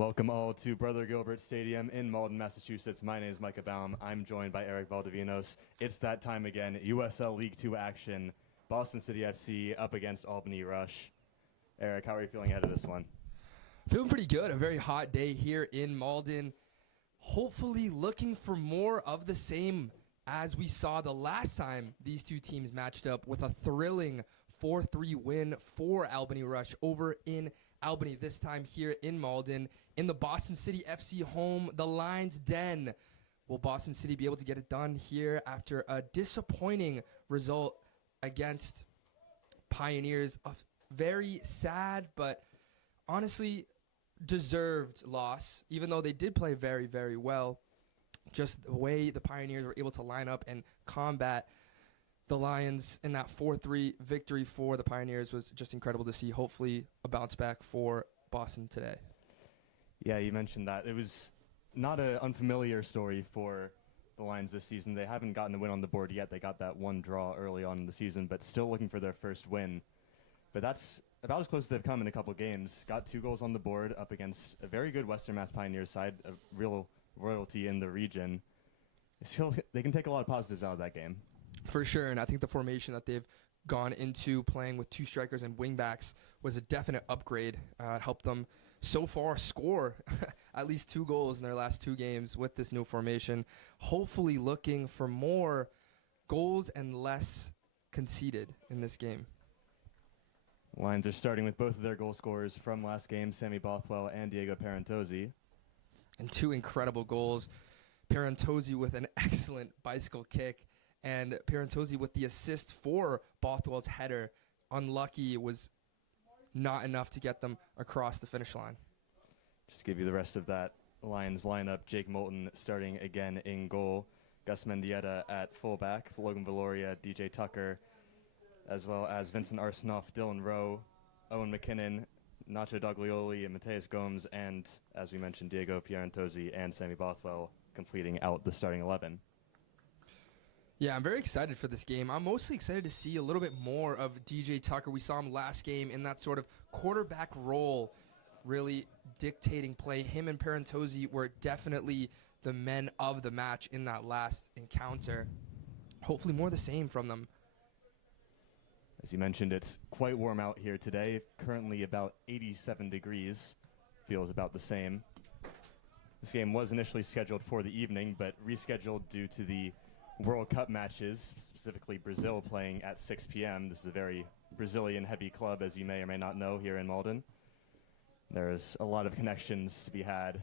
Welcome all to Brother Gilbert Stadium in Malden, Massachusetts. My name is Micah Baum. I'm joined by Eric Valdivinos. It's that time again, USL League 2 action. Boston City FC up against Albany Rush. Eric, how are you feeling ahead of this one? Feeling pretty good. A very hot day here in Malden. Hopefully looking for more of the same as we saw the last time these two teams matched up, with a thrilling 4-3 win for Albany Rush over in Albany, this time here in Malden, in the Boston City FC home, the Lions Den. Will Boston City be able to get it done here after a disappointing result against Pioneers? A very sad, but honestly deserved loss, even though they did play very, very well. Just the way the Pioneers were able to line up and combat the Lions in that 4-3 victory for the Pioneers was just incredible to see. Hopefully a bounce back for Boston today. Yeah, you mentioned that. It was not an unfamiliar story for the Lions this season. They haven't gotten a win on the board yet. They got that one draw early on in the season, but still looking for their first win. But that's about as close as they've come in a couple games. Got 2 goals on the board up against a very good Western Mass Pioneers side, a real royalty in the region. Still, they can take a lot of positives out of that game. For sure, and I think the formation that they've gone into, playing with 2 strikers and wingbacks, was a definite upgrade. It helped them so far score at least 2 goals in their last 2 games with this new formation. Hopefully looking for more goals and less conceded in this game. Lions are starting with both of their goal scorers from last game, Sammy Bothwell and Diego Parentozzi. And 2 incredible goals. Parentozzi with an excellent bicycle kick, and Parentozzi with the assist for Bothwell's header. Unlucky, it was not enough to get them across the finish line. Just give you the rest of that Lions lineup. Jake Moulton starting again in goal. Gus Mendieta at fullback. Logan Valoria, DJ Tucker, as well as Vincent Arsenoff, Dylan Rowe, Owen McKinnon, Nacho Doglioli, and Mateus Gomes, and, as we mentioned, Diego Pierantozzi and Sammy Bothwell completing out the starting 11. Yeah, I'm very excited for this game. I'm mostly excited to see a little bit more of DJ Tucker. We saw him last game in that sort of quarterback role, really dictating play. Him and Parentozzi were definitely the men of the match in that last encounter. Hopefully more the same from them. As you mentioned, it's quite warm out here today. Currently about 87 degrees. Feels about the same. This game was initially scheduled for the evening, but rescheduled due to the World Cup matches, specifically Brazil playing at 6 p.m. This is a very Brazilian-heavy club, as you may or may not know, here in Malden. There's a lot of connections to be had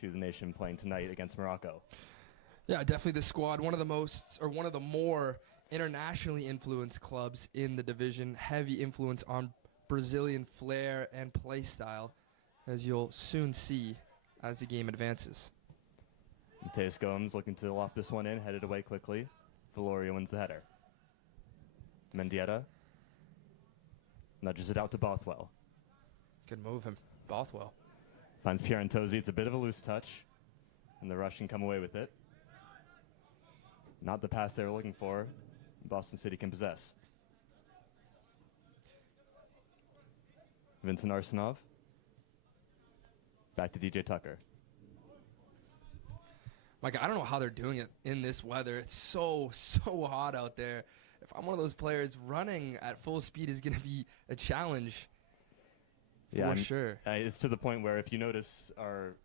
to the nation playing tonight against Morocco. Yeah, definitely the squad, one of the more internationally influenced clubs in the division. Heavy influence on Brazilian flair and play style, as you'll soon see as the game advances. Mateus Gomes looking to loft this one in, headed away quickly. Valoria wins the header. Mendieta nudges it out to Bothwell. Good move, him, Bothwell. Finds Pierantozzi. It's a bit of a loose touch, and the Rush can come away with it. Not the pass they were looking for. Boston City can possess. Vincent Arsenov. Back to DJ Tucker. Mike, I don't know how they're doing it in this weather. It's so hot out there. If I'm one of those players, running at full speed is going to be a challenge. Yeah, for sure. It's to the point where if you notice our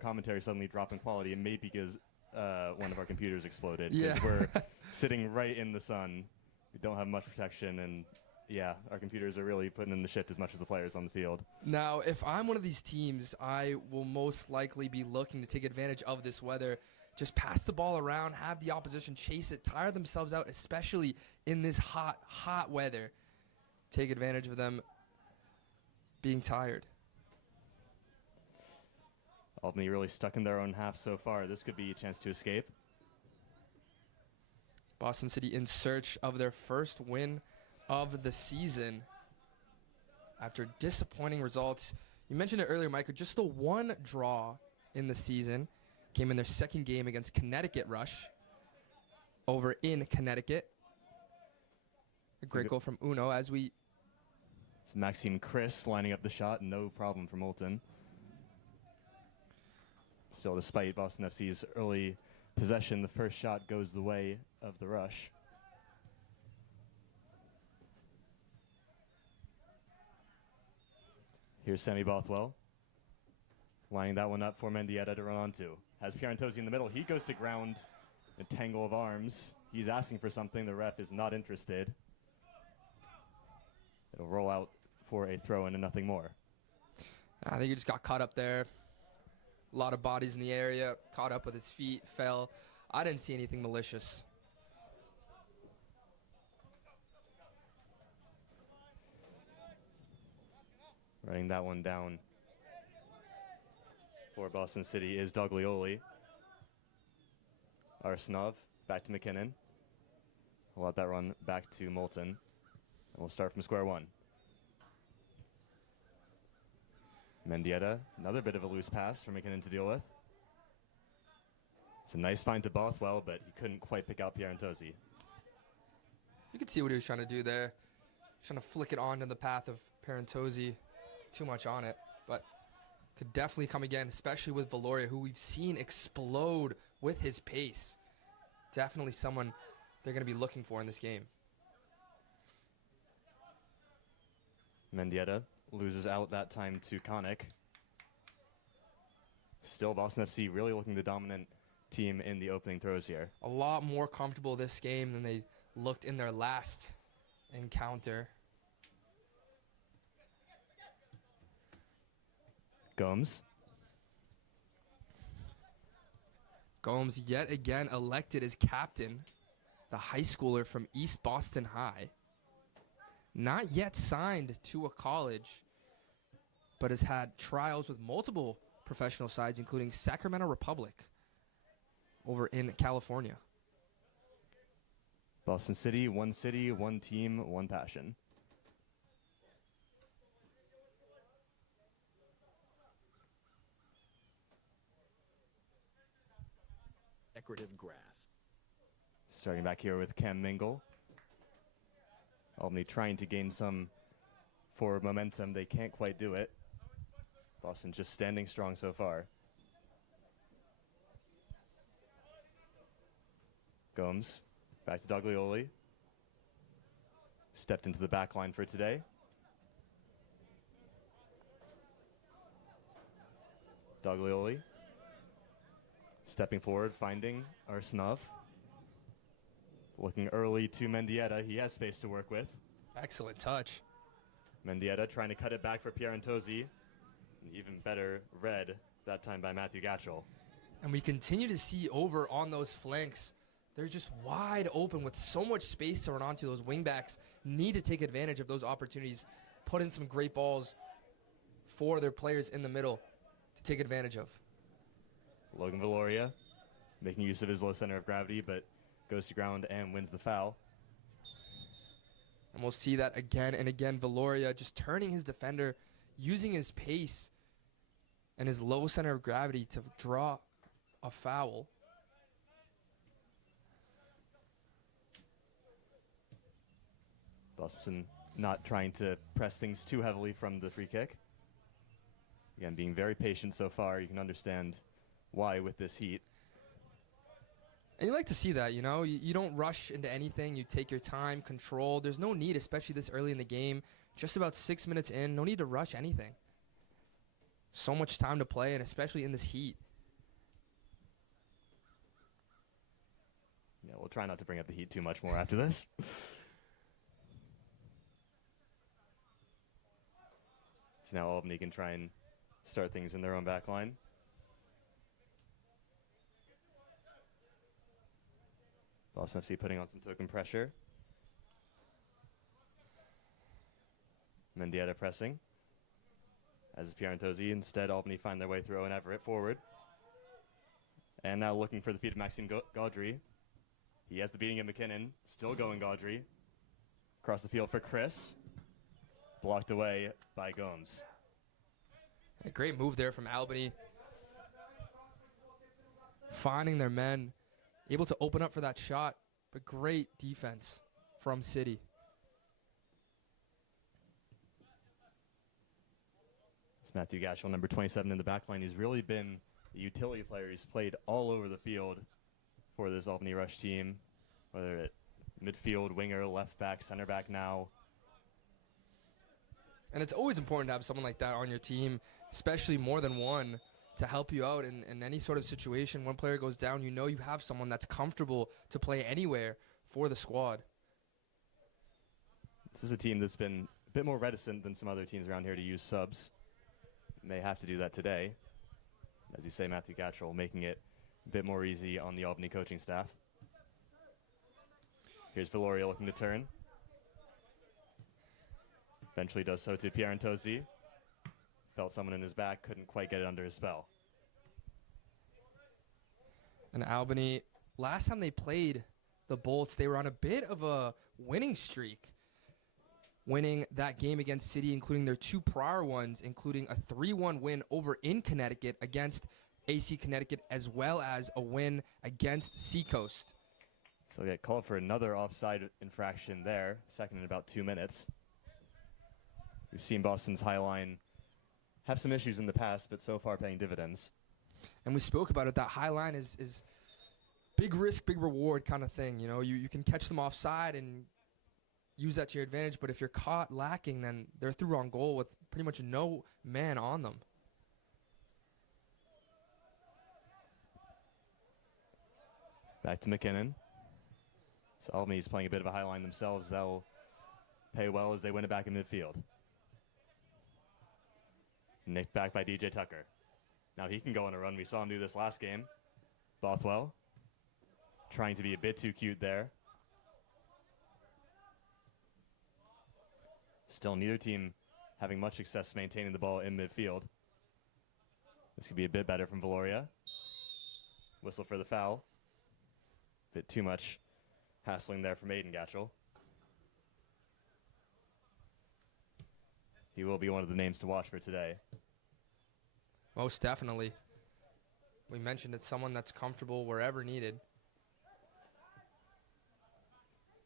commentary suddenly drop in quality, it may be because one of our computers exploded. Yeah. Because we're sitting right in the sun. We don't have much protection, and yeah, our computers are really putting in the shit as much as the players on the field. Now, if I'm one of these teams, I will most likely be looking to take advantage of this weather. Just pass the ball around, have the opposition chase it, tire themselves out, especially in this hot weather. Take advantage of them being tired. Albany really stuck in their own half so far. This could be a chance to escape. Boston City in search of their first win of the season after disappointing results. You mentioned it earlier, Michael, just the one draw in the season. Came in their second game against Connecticut Rush over in Connecticut. A great goal from Uno It's Maxime Chris lining up the shot. No problem for Moulton. Still, despite Boston FC's early possession, the first shot goes the way of the rush. Here's Sammy Bothwell, lining that one up for Mendieta to run onto. Has Pierantosi in the middle. He goes to ground. A tangle of arms. He's asking for something. The ref is not interested. It'll roll out for a throw-in and nothing more. I think he just got caught up there. A lot of bodies in the area. Caught up with his feet. Fell. I didn't see anything malicious. Running that one down for Boston City is Doglioli. Arsenov back to McKinnon. We'll let that run back to Moulton. And we'll start from square one. Mendieta, another bit of a loose pass for McKinnon to deal with. It's a nice find to Bothwell, but he couldn't quite pick out Pierantosi. You could see what he was trying to do there. Trying to flick it onto the path of Pierantosi. Too much on it, but could definitely come again, especially with Valoria, who we've seen explode with his pace. Definitely someone they're going to be looking for in this game. Mendieta loses out that time to Konik. Still, Boston FC really looking the dominant team in the opening throws here. A lot more comfortable this game than they looked in their last encounter. Gomes. Gomes yet again elected as captain, the high schooler from East Boston High. Not yet signed to a college, but has had trials with multiple professional sides, including Sacramento Republic over in California. Boston City, one team, one passion. Decorative grass. Starting back here with Cam Mingle. Albany trying to gain some forward momentum. They can't quite do it. Boston just standing strong so far. Gomes back to Doglioli. Stepped into the back line for today. Doglioli stepping forward, finding Arsenov. Looking early to Mendieta. He has space to work with. Excellent touch. Mendieta trying to cut it back for Pierantosi. An even better read that time by Matthew Gatchell. And we continue to see over on those flanks. They're just wide open with so much space to run onto. Those wingbacks need to take advantage of those opportunities. Put in some great balls for their players in the middle to take advantage of. Logan Valoria making use of his low center of gravity, but goes to ground and wins the foul. And we'll see that again and again. Valoria just turning his defender, using his pace and his low center of gravity to draw a foul. Boston not trying to press things too heavily from the free kick. Again, being very patient so far. You can understand why with this heat. And you like to see that, you know. You don't rush into anything. You take your time, control. There's no need, especially this early in the game. Just about 6 minutes in, no need to rush anything. So much time to play, and especially in this heat. Yeah, we'll try not to bring up the heat too much more after this. So now Albany can try and start things in their own back line. Boston FC putting on some token pressure. Mendieta pressing. As is Pierantosi. Instead, Albany find their way through and Everett forward. And now looking for the feet of Maxime Gaudry. He has the beating of McKinnon. Still going Gaudry. Across the field for Chris. Blocked away by Gomes. A great move there from Albany. Finding their men. Able to open up for that shot, but great defense from City. It's Matthew Gatchell, number 27 in the back line. He's really been the utility player who's played all over the field for this Albany Rush team, whether it midfield, winger, left back, center back now. And it's always important to have someone like that on your team, especially more than one, to help you out in any sort of situation. One player goes down, you know you have someone that's comfortable to play anywhere for the squad. This is a team that's been a bit more reticent than some other teams around here to use subs. May have to do that today. As you say, Matthew Gatchell making it a bit more easy on the Albany coaching staff. Here's Valoria looking to turn. Eventually does so to Pierre Antosi. Felt someone in his back, couldn't quite get it under his spell. And Albany, last time they played the Bolts, they were on a bit of a winning streak, winning that game against City, including their 2 prior ones, including a 3-1 win over in Connecticut against AC Connecticut, as well as a win against Seacoast. So we get called for another offside infraction there, second in about 2 minutes. We've seen Boston's high line have some issues in the past, but so far paying dividends. And we spoke about it, that high line is big risk, big reward kind of thing. You know, you can catch them offside and use that to your advantage, but if you're caught lacking, then they're through on goal with pretty much no man on them. Back to McKinnon. So Albany's playing a bit of a high line themselves. That'll pay well as they win it back in midfield. Nicked back by DJ Tucker. Now he can go on a run. We saw him do this last game. Bothwell trying to be a bit too cute there. Still neither team having much success maintaining the ball in midfield. This could be a bit better from Valoria. Whistle for the foul. Bit too much hassling there from Aiden Gatchell. He will be one of the names to watch for today. Most definitely. We mentioned it's someone that's comfortable wherever needed.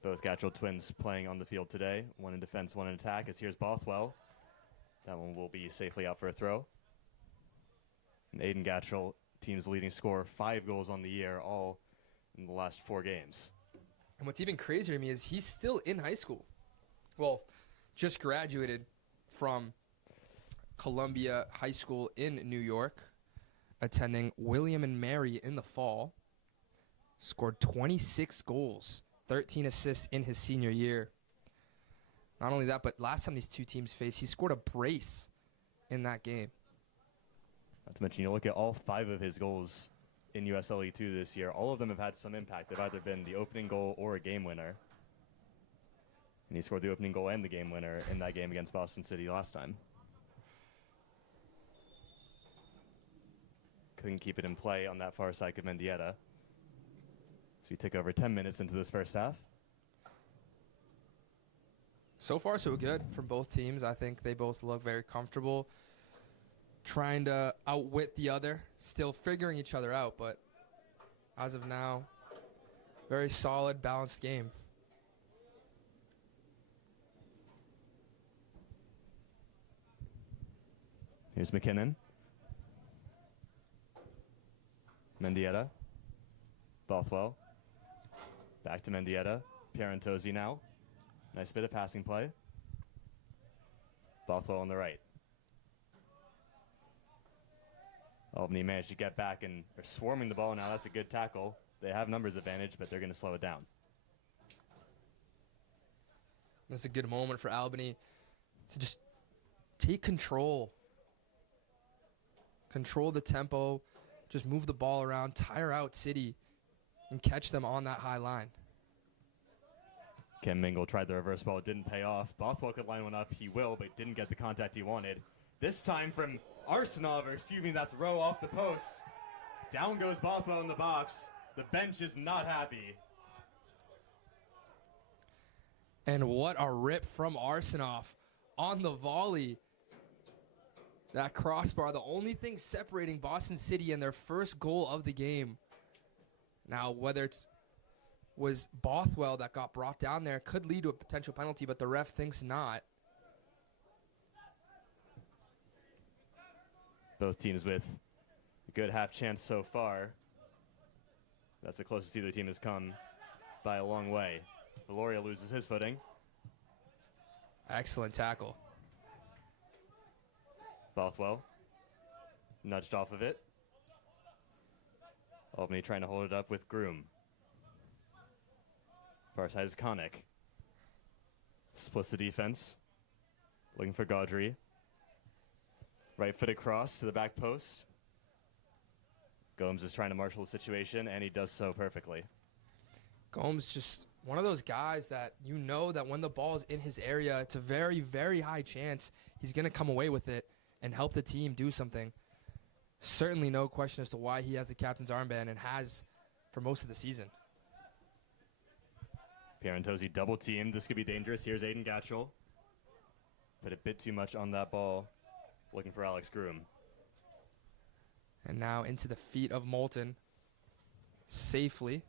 Both Gatchell twins playing on the field today. One in defense, one in attack. As here's Bothwell. That one will be safely out for a throw. And Aiden Gatchell, team's leading scorer, 5 goals on the year, all in the last 4 games. And what's even crazier to me is he's still in high school. Well, just graduated from Columbia High School in New York, attending William and Mary in the fall. Scored 26 goals, 13 assists in his senior year. Not only that, but last time these two teams faced, he scored a brace in that game. Not to mention, you look at all 5 of his goals in USL League 2 this year. All of them have had some impact. They've either been the opening goal or a game winner. And he scored the opening goal and the game winner in that game against Boston City last time. Couldn't keep it in play on that far side of Mendieta. So we took over 10 minutes into this first half. So far, so good from both teams. I think they both look very comfortable, trying to outwit the other, still figuring each other out, but as of now, very solid, balanced game. Here's McKinnon. Mendieta. Bothwell. Back to Mendieta. Pierre Antosi now. Nice bit of passing play. Bothwell on the right. Albany managed to get back and are swarming the ball now. That's a good tackle. They have numbers advantage, but they're going to slow it down. This is a good moment for Albany to just take control. Control the tempo, just move the ball around, tire out City, and catch them on that high line. Ken Mingle tried the reverse ball. It didn't pay off. Bothwell could line one up. He will, but didn't get the contact he wanted. This time from Arsenov, or excuse me, that's Rowe off the post. Down goes Bothwell in the box. The bench is not happy. And what a rip from Arsenov on the volley. That crossbar, the only thing separating Boston City and their first goal of the game. Now, whether it was Bothwell that got brought down there, could lead to a potential penalty, but the ref thinks not. Both teams with Good half chance so far. That's the closest either team has come by a long way. Valoria loses his footing. Excellent tackle. Bothwell nudged off of it. Albany trying to hold it up with Groom. Far side is Connick. Splits the defense. Looking for Gaudry. Right foot across to the back post. Gomes is trying to marshal the situation, and he does so perfectly. Gomes just one of those guys that you know that when the ball is in his area, it's a very, very high chance he's going to come away with it and help the team do something. Certainly no question as to why he has the captain's armband and has for most of the season. Pierantozzi double teamed. This could be dangerous. Here's Aiden Gatchell. Put a bit too much on that ball. Looking for Alex Groom. And now into the feet of Moulton. Safely.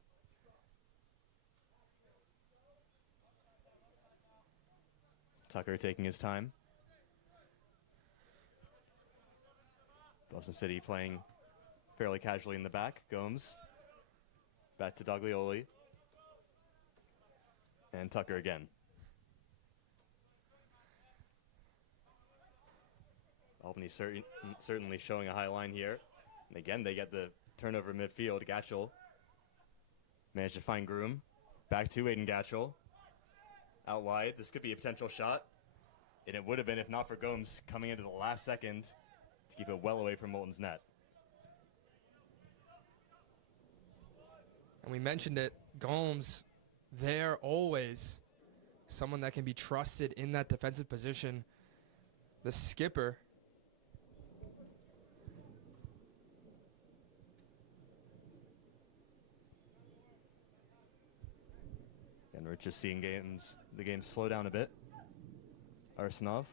Tucker taking his time. Boston City playing fairly casually in the back. Gomes. Back to Doglioli. And Tucker again. Albany certainly showing a high line here. And again, they get the turnover midfield. Gatchell managed to find Groom. Back to Aiden Gatchell. Out wide. This could be a potential shot. And it would have been if not for Gomes coming into the last second to keep it well away from Moulton's net. And we mentioned it, Gomes, there always. Someone that can be trusted in that defensive position. The skipper. And we're just seeing the game slow down a bit. Arsenov.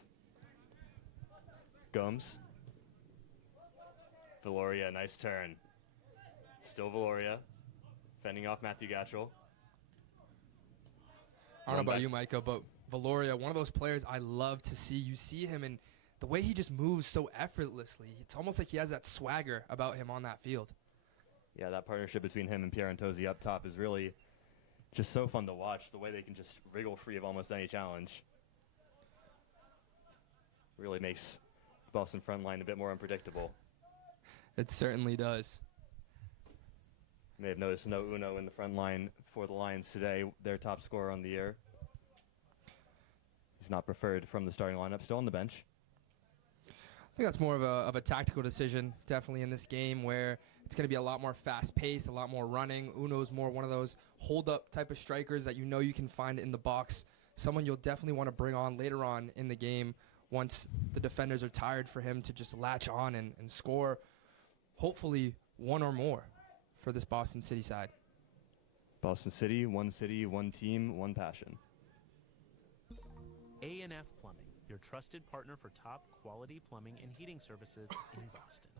Gomes. Valoria, nice turn. Still Valoria. Fending off Matthew Gatchell. I don't know about you, Micah, but Valoria, one of those players I love to see. You see him and the way he just moves so effortlessly. It's almost like he has that swagger about him on that field. Yeah, that partnership between him and Pierantozzi up top is really just so fun to watch. The way they can just wriggle free of almost any challenge. Really makes the Boston front line a bit more unpredictable. It certainly does. You may have noticed no Uno in the front line for the Lions today, their top scorer on the year. He's not preferred from the starting lineup, still on the bench. I think that's more of a tactical decision, definitely in this game where it's going to be a lot more fast-paced, a lot more running. Uno's more one of those hold-up type of strikers that you know you can find in the box. Someone you'll definitely want to bring on later on in the game once the defenders are tired for him to just latch on and score, hopefully, one or more for this Boston City side. Boston City, one team, one passion. A&F Plumbing, your trusted partner for top quality plumbing and heating services in Boston.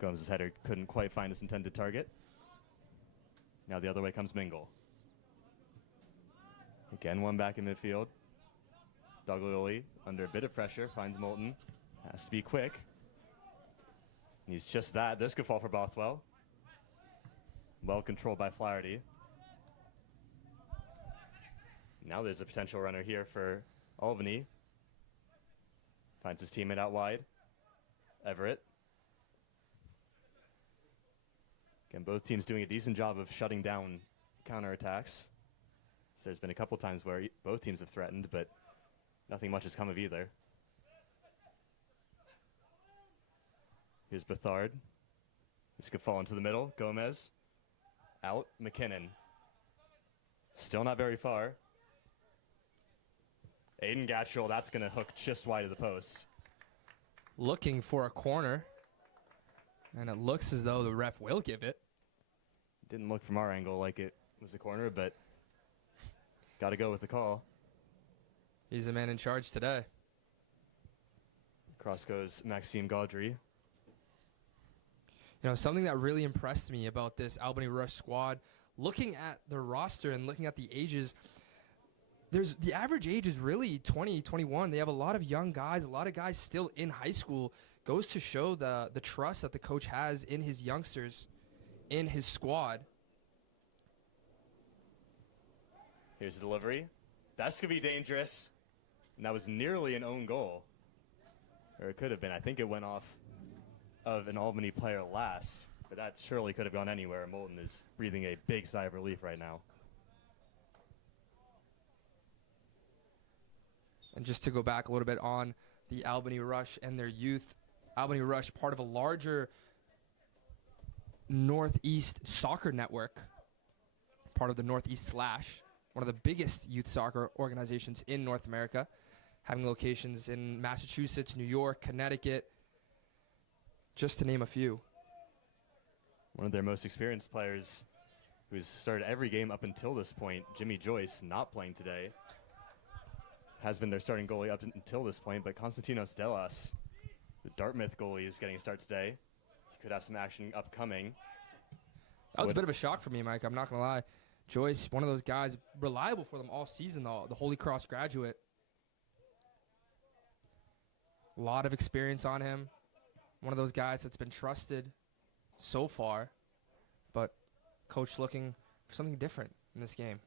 Gomes' header couldn't quite find his intended target. Now the other way comes Mingle. Again, one back in midfield. Doglioli, under a bit of pressure, finds Moulton. Has to be quick. He's just that. This could fall for Bothwell. Well controlled by Flaherty. Now there's a potential runner here for Albany. Finds his teammate out wide. Everett. Again, both teams doing a decent job of shutting down counterattacks. So there's been a couple times where both teams have threatened, but nothing much has come of either. Here's Bethard. This could fall into the middle. Gomez. Out. McKinnon. Still not very far. Aiden Gatchell, that's going to hook just wide of the post. Looking for a corner. And it looks as though the ref will give it. Didn't look from our angle like it was a corner, but got to go with the call. He's the man in charge today. Across goes Maxime Gaudry. You know, something that really impressed me about this Albany Rush squad, looking at their roster and looking at the ages, the average age is really 20, 21. They have a lot of young guys, a lot of guys still in high school. goes to show the trust that the coach has in his youngsters, in his squad. Here's the delivery. That's going to be dangerous. And that was nearly an own goal. Or it could have been. I think it went off of an Albany player last. But that surely could have gone anywhere. Malden is breathing a big sigh of relief right now. And just to go back a little bit on the Albany Rush and their youth. Albany Rush, part of a larger Northeast soccer network. Part of the Northeast Slash. One of the biggest youth soccer organizations in North America. Having locations in Massachusetts, New York, Connecticut. Just to name a few. One of their most experienced players who's started every game up until this point, Jimmy Joyce, not playing today, has been their starting goalie up until this point, but Konstantinos Delas, the Dartmouth goalie, is getting a start today. He could have some action upcoming. That was a bit of a shock for me, Mike. I'm not going to lie. Joyce, one of those guys, reliable for them all season, the Holy Cross graduate. A lot of experience on him. One of those guys that's been trusted so far, but coach looking for something different in this game.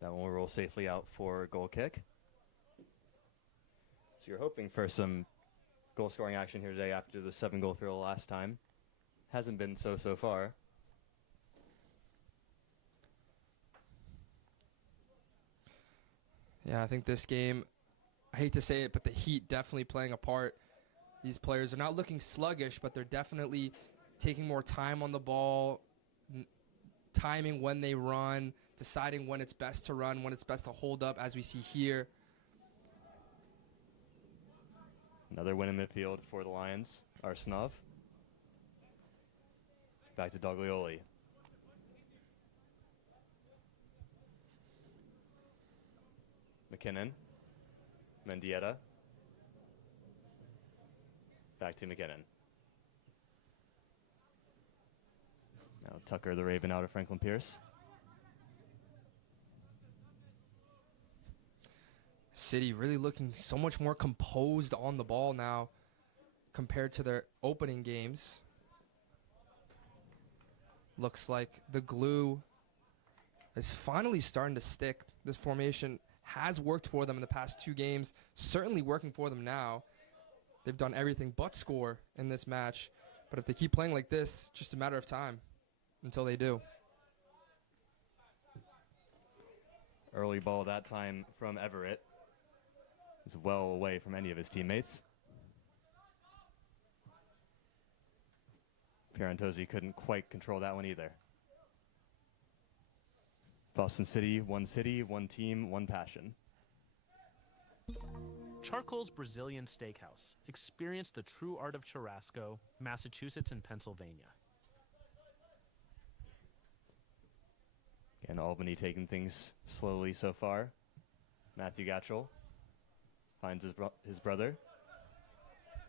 That one will roll safely out for a goal kick. So you're hoping for some goal-scoring action here today after the 7-goal thrill last time. Hasn't been so far. Yeah, I think this game, I hate to say it, but the heat definitely playing a part. These players are not looking sluggish, but they're definitely taking more time on the ball, timing when they run, deciding when it's best to run, when it's best to hold up, as we see here. Another win in midfield for the Lions. Arsenov. Back to Doglioli. McKinnon. Mendieta. Back to McKinnon. Now Tucker the Raven out of Franklin Pierce. City really looking so much more composed on the ball now compared to their opening games. Looks like the glue is finally starting to stick. This formation has worked for them in the past 2 games, certainly working for them now. They've done everything but score in this match, but if they keep playing like this, just a matter of time until they do. Early ball that time from Everett. Is well away from any of his teammates. Pierantozzi couldn't quite control that one either. Boston City, one team, one passion. Charcoal's Brazilian Steakhouse. Experience the true art of churrasco, Massachusetts and Pennsylvania. And Albany taking things slowly so far. Matthew Gatchell finds his brother.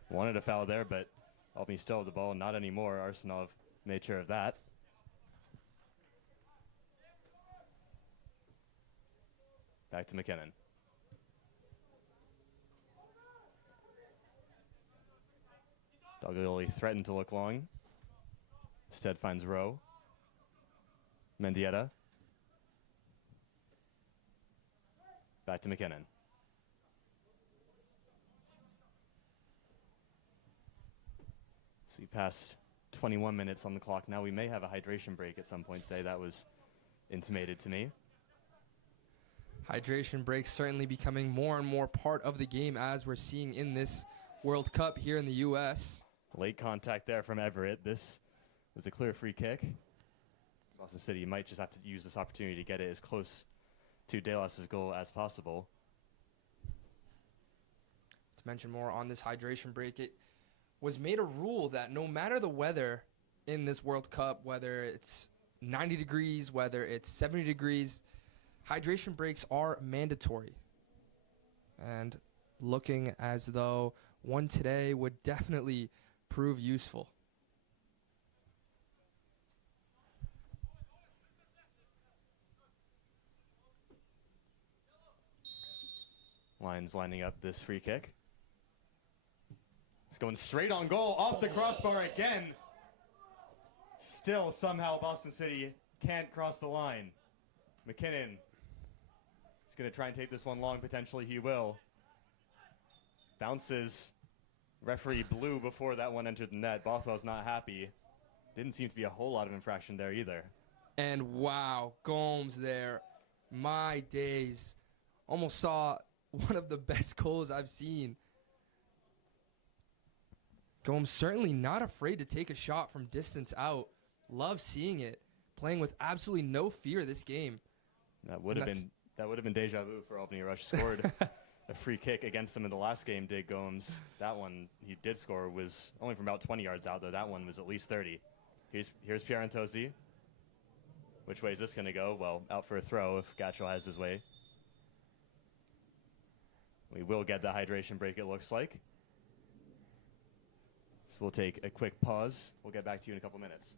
Wanted a foul there, but Albany still have the ball. Not anymore. Arsenov made sure of that. Back to McKinnon. Doglioli threatened to look long. Instead finds Rowe. Mendieta. Back to McKinnon. So we passed 21 minutes on the clock. Now we may have a hydration break at some point today. That was intimated to me. Hydration breaks certainly becoming more and more part of the game as we're seeing in this World Cup here in the U.S. Late contact there from Everett. This was a clear free kick. Boston City might just have to use this opportunity to get it as close to Delas's goal as possible. To mention more on this hydration break, it was made a rule that no matter the weather in this World Cup, whether it's 90 degrees, whether it's 70 degrees, hydration breaks are mandatory. And looking as though one today would definitely prove useful. Lions lining up this free kick. It's going straight on goal, off the crossbar again. Still, somehow, Boston City can't cross the line. McKinnon is going to try and take this one long. Potentially, he will. Bounces. Referee blew before that one entered the net. Bothwell's not happy. Didn't seem to be a whole lot of infraction there either. And wow, Gomes there. My days. Almost saw one of the best goals I've seen. Gomes certainly not afraid to take a shot from distance out. Love seeing it. Playing with absolutely no fear this game. That would have been deja vu for Albany. Rush scored a free kick against them in the last game, did Gomes. That one he did score was only from about 20 yards out, though. That one was at least 30. Here's Pierre Antozzi. Which way is this going to go? Well, out for a throw if Gatchel has his way. We will get the hydration break, it looks like. So we'll take a quick pause. We'll get back to you in a couple minutes.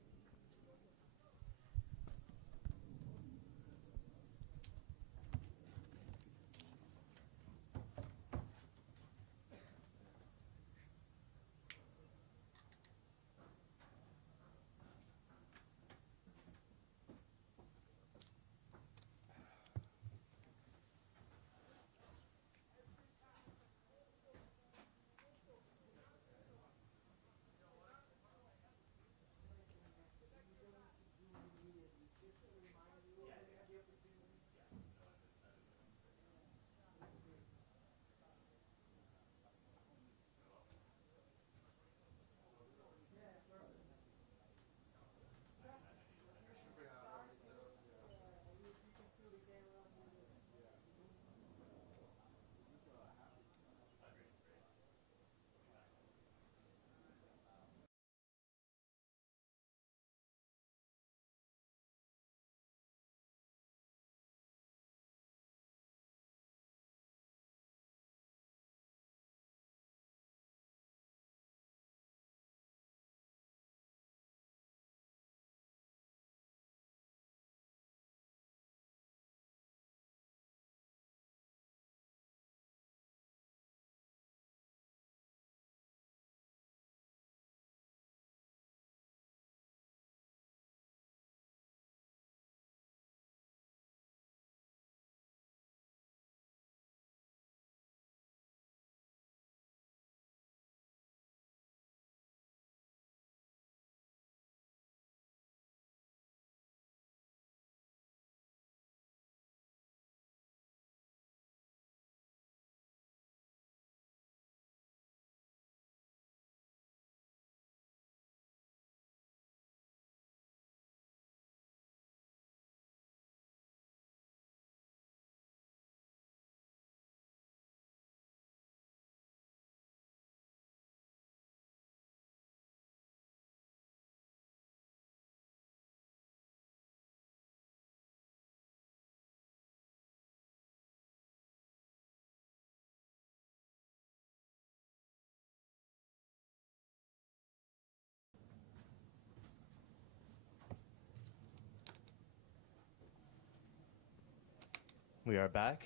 We are back.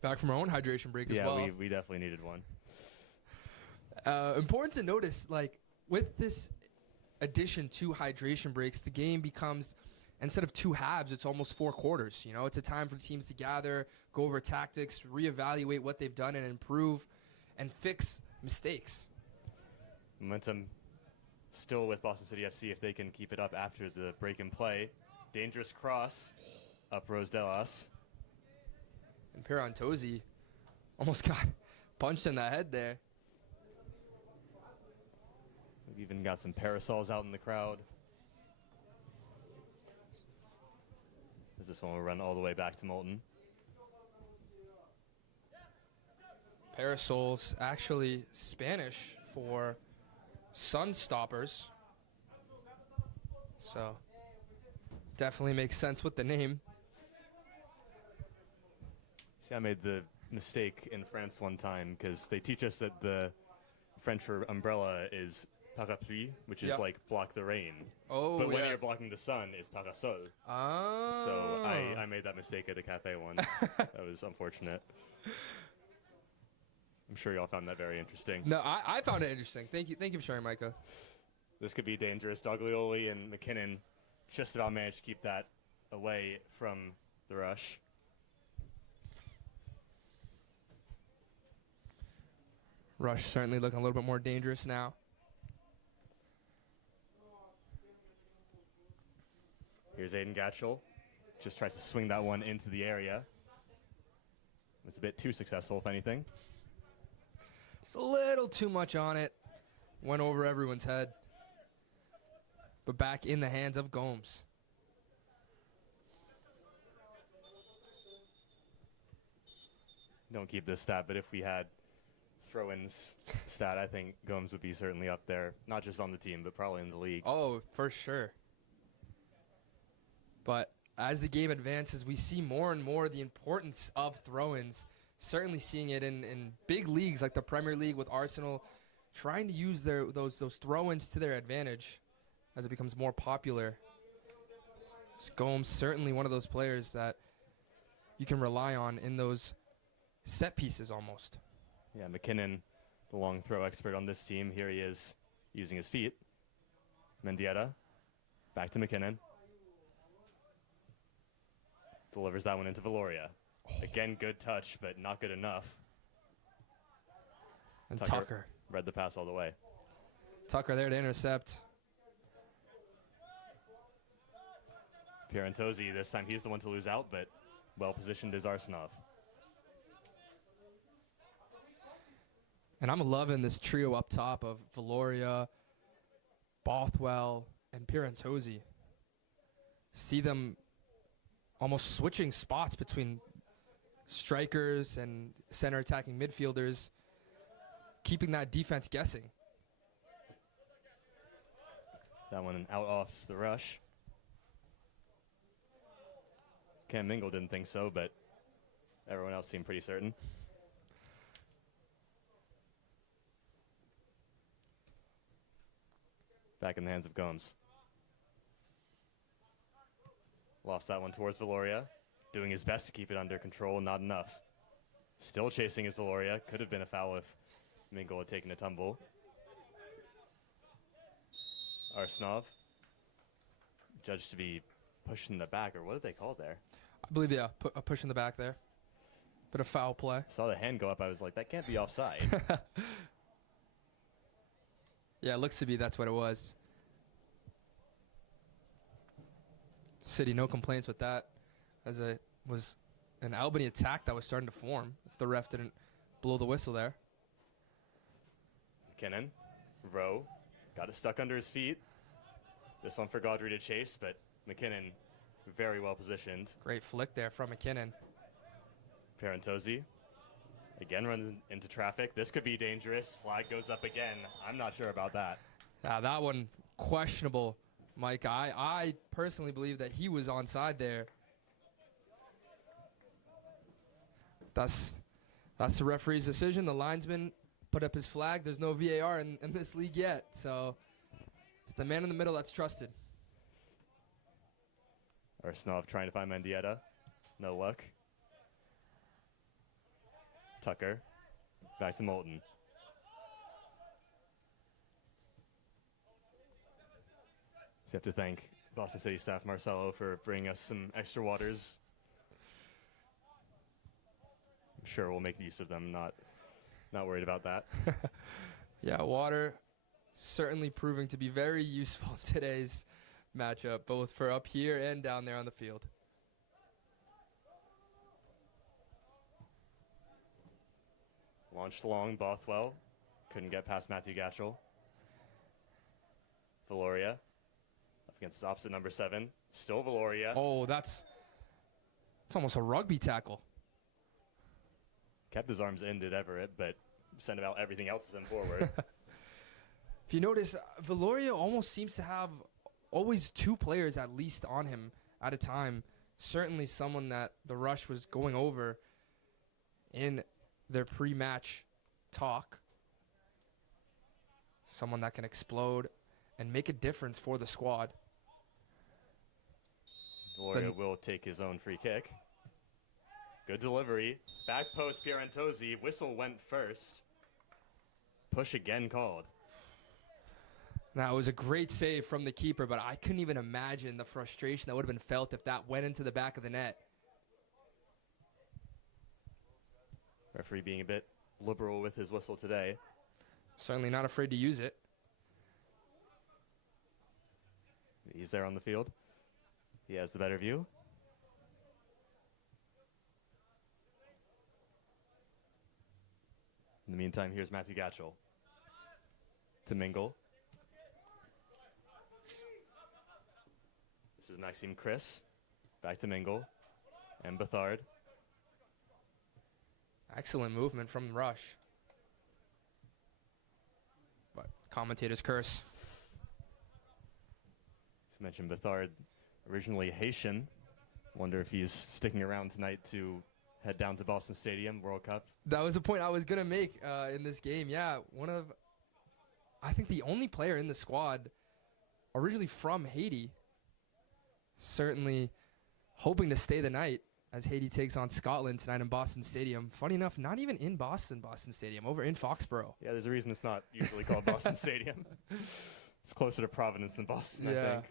Back from our own hydration break as well. Yeah, we definitely needed one. Important to notice, like, with this addition to hydration breaks, the game becomes, instead of 2 halves, it's almost 4 quarters. You know, it's a time for teams to gather, go over tactics, reevaluate what they've done and improve, and fix mistakes. Momentum still with Boston City FC if they can keep it up after the break in play. Dangerous cross up Rose Delas. And Perantozzi almost got punched in the head there. We've even got some parasols out in the crowd. As this one will run all the way back to Malden. Parasols, actually Spanish for sun stoppers. So definitely makes sense with the name. See, I made the mistake in France one time because they teach us that the French for umbrella is parapluie, which is like block the rain. Oh, but when you're blocking the sun, it's parasol. Oh. So I made that mistake at a cafe once. That was unfortunate. I'm sure y'all found that very interesting. No, I found it interesting. Thank you for sharing, Micah. This could be dangerous. Doglioli and McKinnon just about managed to keep that away from the rush. Rush certainly looking a little bit more dangerous now. Here's Aiden Gatchell. Just tries to swing that one into the area. It's a bit too successful, if anything. Just a little too much on it. Went over everyone's head. But back in the hands of Gomes. Don't keep this stat, but if we had throw-ins stat, I think Gomes would be certainly up there. Not just on the team, but probably in the league. Oh, for sure. But as the game advances, we see more and more the importance of throw-ins. Certainly seeing it in big leagues like the Premier League with Arsenal, trying to use those throw-ins to their advantage as it becomes more popular. Gomes certainly one of those players that you can rely on in those set pieces almost. Yeah, McKinnon, the long throw expert on this team. Here he is using his feet. Mendieta, back to McKinnon. Delivers that one into Valoria. Again, good touch, but not good enough. And Tucker. Read the pass all the way. Tucker there to intercept. Pierantozzi, this time he's the one to lose out, but well-positioned is Arsenov. And I'm loving this trio up top of Valoria, Bothwell, and Pierantozzi. See them almost switching spots between strikers and center attacking midfielders, keeping that defense guessing. That one out off the rush. Cam Mingle didn't think so, but everyone else seemed pretty certain. Back in the hands of Gomes. Lofts that one towards Valoria. Doing his best to keep it under control, not enough. Still chasing his Valoria. Could have been a foul if Mingle had taken a tumble. Arsenov. Judged to be pushing the back, or what did they call there? I believe, yeah, a push in the back there. Bit of foul play. Saw the hand go up. I was like, that can't be offside. Yeah, it looks to be that's what it was. City, no complaints with that, as it was an Albany attack that was starting to form if the ref didn't blow the whistle there. McKinnon, Rowe, got it stuck under his feet. This one for Gaudry to chase, but McKinnon very well positioned. Great flick there from McKinnon. Pierantozzi again runs into traffic. This could be dangerous. Flag goes up again. I'm not sure about that. That one questionable, Mike. I personally believe that he was onside there. That's the referee's decision. The linesman put up his flag. There's no VAR in this league yet, so it's the man in the middle that's trusted. Arsenov trying to find Mendieta. No luck. Tucker. Back to Malden. So you have to thank Boston City staff Marcelo for bringing us some extra waters. I'm sure we'll make use of them. Not worried about that. Yeah, water certainly proving to be very useful in today's matchup, both for up here and down there on the field. Launched long, Bothwell. Couldn't get past Matthew Gatchell. Valoria. Up against his opposite number 7. Still Valoria. Oh, it's almost a rugby tackle. Kept his arms in, did Everett, but sent about everything else of him forward. If you notice, Valoria almost seems to have always 2 players at least on him at a time. Certainly someone that the Rush was going over in their pre-match talk. Someone that can explode and make a difference for the squad. Valoria will take his own free kick. Good delivery. Back post Pierantozzi. Whistle went first. push again called. Now, it was a great save from the keeper, but I couldn't even imagine the frustration that would have been felt if that went into the back of the net. Referee being a bit liberal with his whistle today. Certainly not afraid to use it. He's there on the field. He has the better view. In the meantime, here's Matthew Gatchell to Mingle. This is Maxime Chris. Back to Mingle. And Bethard. Excellent movement from Rush. But commentator's curse. As mentioned, Bethard, originally Haitian. Wonder if he's sticking around tonight to head down to Boston Stadium, World Cup. That was a point I was going to make in this game. Yeah, I think the only player in the squad originally from Haiti. Certainly hoping to stay the night as Haiti takes on Scotland tonight in Boston Stadium. Funny enough, not even in Boston Stadium, over in Foxborough. Yeah, there's a reason it's not usually called Boston Stadium. It's closer to Providence than Boston, I think.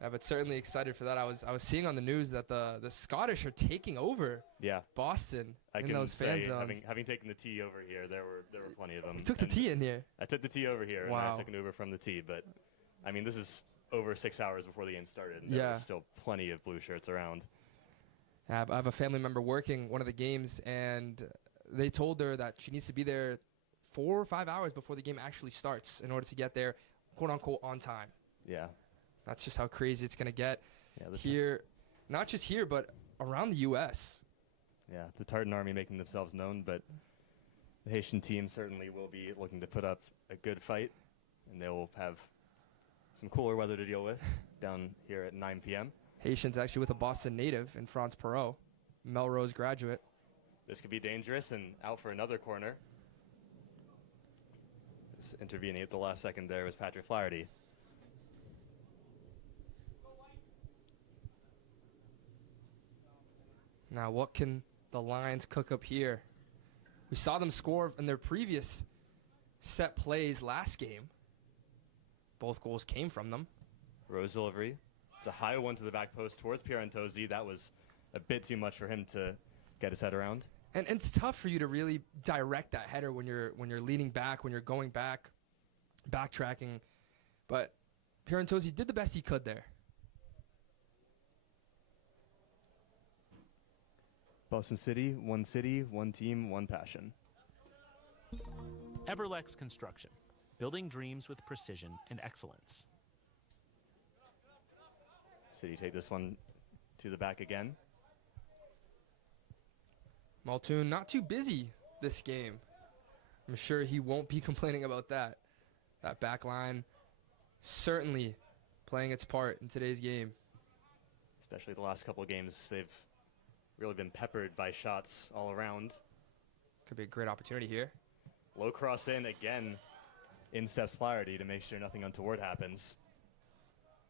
Yeah, but certainly excited for that. I was seeing on the news that the Scottish are taking over Boston in those fan zones. Having taken the T over here, there were plenty of them. You took the T in here. I took the T over here, Wow. and I took an Uber from the T. But, I mean, this is over 6 hours before the game started, and there were still plenty of blue shirts around. I have a family member working one of the games, and they told her that she needs to be there 4 or 5 hours before the game actually starts in order to get there, quote-unquote, on time. Yeah. That's just how crazy it's going to get Yeah, here, not just here, but around the U.S. Yeah, the Tartan Army making themselves known, but the Haitian team certainly will be looking to put up a good fight, and they will have some cooler weather to deal with down here at 9 p.m. Haitians actually with a Boston native in France Perot, Melrose graduate. This could be dangerous, and out for another corner. Just intervening at the last second there was Patrick Flaherty. Now, what can the Lions cook up here? We saw them score in their previous set plays last game. Both goals came from them. Rose delivery. It's a high one to the back post towards Pierantozzi. That was a bit too much for him to get his head around. And it's tough for you to really direct that header when you're leaning back, when you're going back, backtracking. But Pierantozzi did the best he could there. Boston City, one team, one passion. Everlex Construction, building dreams with precision and excellence. City take this one to the back again. Maltoon not too busy this game. I'm sure he won't be complaining about that. That back line certainly playing its part in today's game. Especially the last couple of games, they've really been peppered by shots all around. Could be a great opportunity here. Low cross in again in steps Flaherty to make sure nothing untoward happens.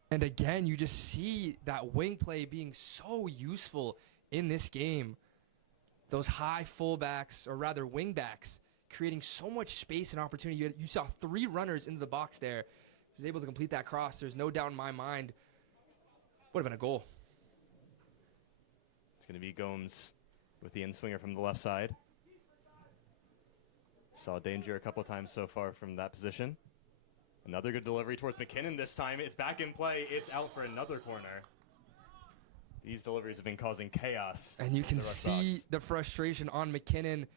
And again, you just see that wing play being so useful in this game. Those high fullbacks, or rather wingbacks, creating so much space and opportunity. You saw 3 runners into the box there. He was able to complete that cross. There's no doubt in my mind. Would have been a goal. It's going to be Gomes with the in-swinger from the left side. Saw danger a couple times so far from that position. Another good delivery towards McKinnon this time. It's back in play. It's out for another corner. These deliveries have been causing chaos. And you can in the Rush see box. the frustration on McKinnon.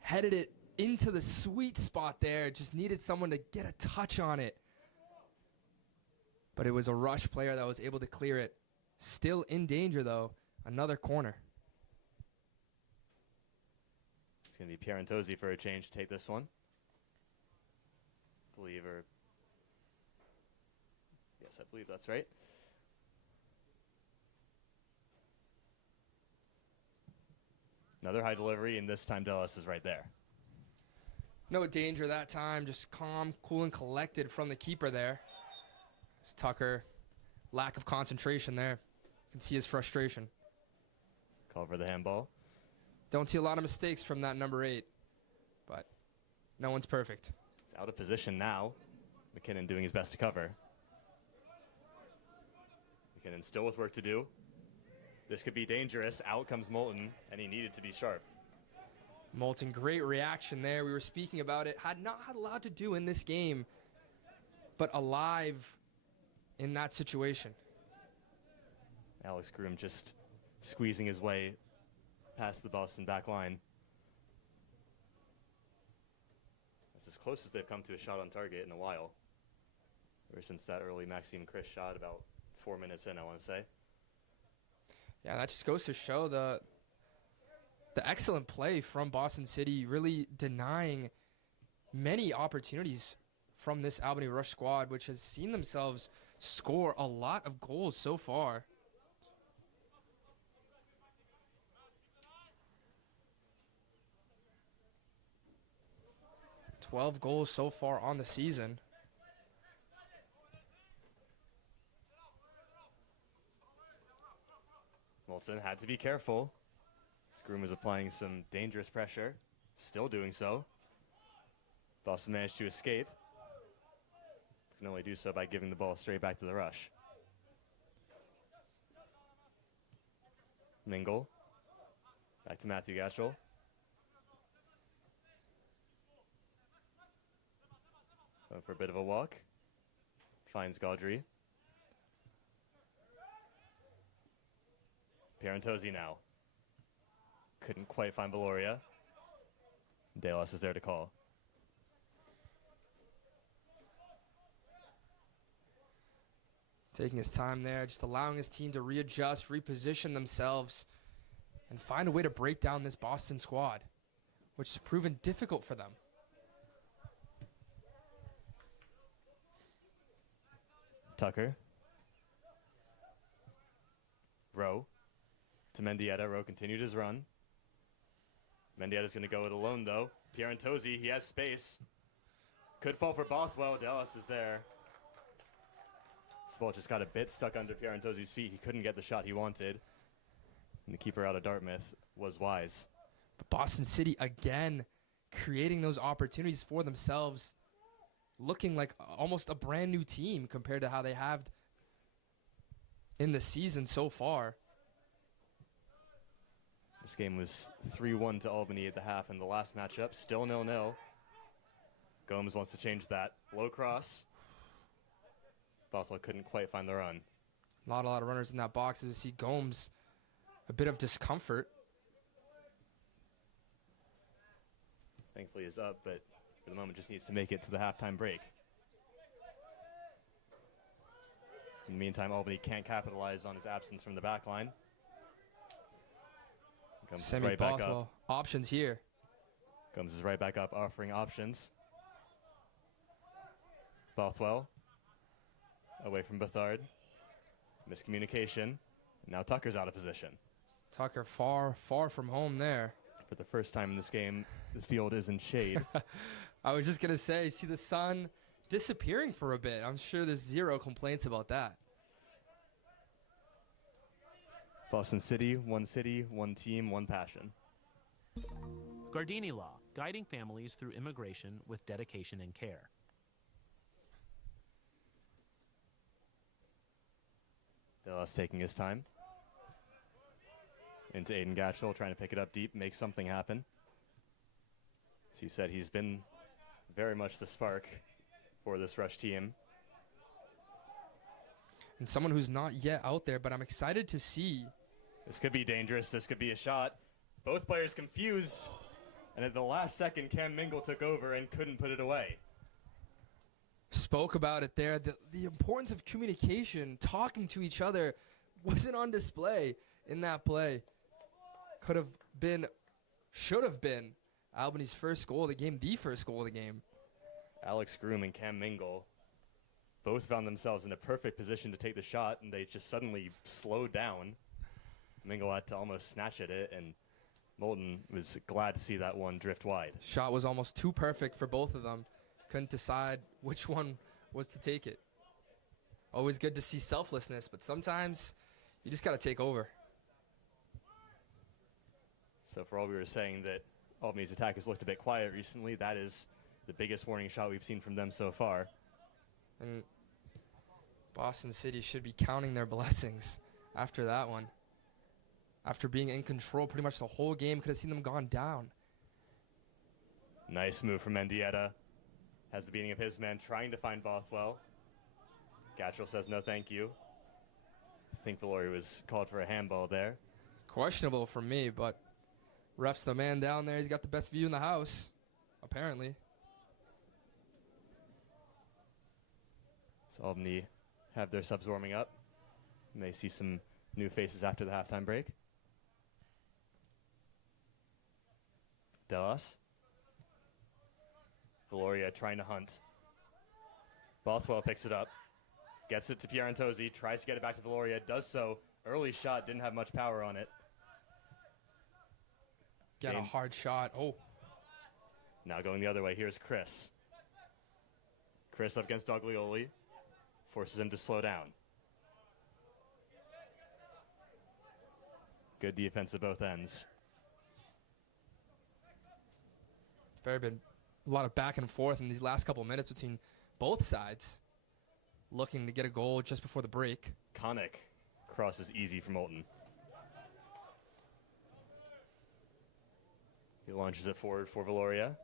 Headed it into the sweet spot there. Just needed someone to get a touch on it. But it was a Rush player that was able to clear it. Still in danger, though. Another corner. It's going to be Pierantozzi for a change to take this one. Yes, I believe that's right. Another high delivery, and this time Dallas is right there. No danger that time. Just calm, cool, and collected from the keeper there. It's Tucker. Lack of concentration there. You can see his frustration. Call for the handball. Don't see a lot of mistakes from that number 8. No one's perfect. He's out of position now. McKinnon doing his best to cover. McKinnon still with work to do. This could be dangerous. Out comes Moulton, and he needed to be sharp. Moulton, great reaction there. We were speaking about it. Had not had a lot to do in this game, but alive in that situation. Alex Groom just squeezing his way past the Boston back line. That's as close as they've come to a shot on target in a while. Ever since that early Maxime Chris shot about 4 minutes in, I want to say. Yeah, that just goes to show the excellent play from Boston City, really denying many opportunities from this Albany Rush squad, which has seen themselves score a lot of goals so far. $12 goals so far on the season. Moulton had to be careful. Groom was applying some dangerous pressure, still doing so. Boston managed to escape. Can only do so by giving the ball straight back to the Rush. Mingle. Back to Matthew Gatchell. Going for a bit of a walk. Finds Gaudry. Pierantozzi now. Couldn't quite find Valoria. Delos is there to call. Taking his time there, just allowing his team to readjust, reposition themselves, and find a way to break down this Boston squad, which has proven difficult for them. Tucker. Rowe to Mendieta. Rowe continued his run. Mendieta's going to go it alone, though. Pierantozzi, he has space. Could fall for Bothwell. Dallas is there. This ball just got a bit stuck under Pierantozzi's feet. He couldn't get the shot he wanted. And the keeper out of Dartmouth was wise. But Boston City, again, creating those opportunities for themselves, looking like almost a brand new team compared to how they have in the season so far. This game was 3-1 to Albany at the half, and the last matchup still 0-0. Gomes wants to change that. Low cross. Bothwell couldn't quite find the run. A lot of runners in that box. As you see Gomes, a bit of discomfort. Thankfully is up, but for the moment just needs to make it to the halftime break. In the meantime, Albany can't capitalize on his absence from the back line. Comes Semi right back Bothwell. up. Options here. Comes is right back up, offering options. Bothwell away from Bethard. Miscommunication. Now Tucker's out of position. Tucker far from home there. For the first time in this game, the field is in shade. I was just going to say, see the sun disappearing for a bit. I'm sure there's zero complaints about that. Boston City, one team, one passion. Gardini Law, guiding families through immigration with dedication and care. Delos taking his time. Into Aiden Gatchell, trying to pick it up deep, make something happen. As you said, he's been very much the spark for this Rush team. And someone who's not yet out there, but I'm excited to see. This could be dangerous. This could be a shot. Both players confused. And at the last second, Cam Mingle took over and couldn't put it away. Spoke about it there. The importance of communication, talking to each other, wasn't on display in that play. Could have been, should have been, Albany's first goal of the game, the first goal of the game. Alex Groom and Cam Mingle both found themselves in a perfect position to take the shot, and they just suddenly slowed down. Mingle had to almost snatch at it, and Moulton was glad to see that one drift wide. Shot was almost too perfect for both of them. Couldn't decide which one was to take it. Always good to see selflessness, but sometimes you just got to take over. So for all we were saying that Albany's attack has looked a bit quiet recently, that is the biggest warning shot we've seen from them so far. And Boston City should be counting their blessings after that one. After being in control pretty much the whole game, could have seen them gone down. Nice move from Mendieta. Has the beating of his men, trying to find Bothwell. Gatchell says no thank you. I think Valori was called for a handball there. Questionable for me, but ref's the man down there. He's got the best view in the house, apparently. So Albany have their subs warming up. May see some new faces after the halftime break. Delas. Valoria trying to hunt. Bothwell picks it up. Gets it to Pierantozzi. Tries to get it back to Valoria. Does so. Early shot. Didn't have much power on it. Got a hard shot. Oh. Now going the other way. Here's Chris. Chris up against Doglioli. Forces him to slow down. Good defense at both ends. Been a lot of back and forth in these last couple of minutes between both sides, looking to get a goal just before the break. Connick crosses easy for Moulton. He launches it forward for Valoria.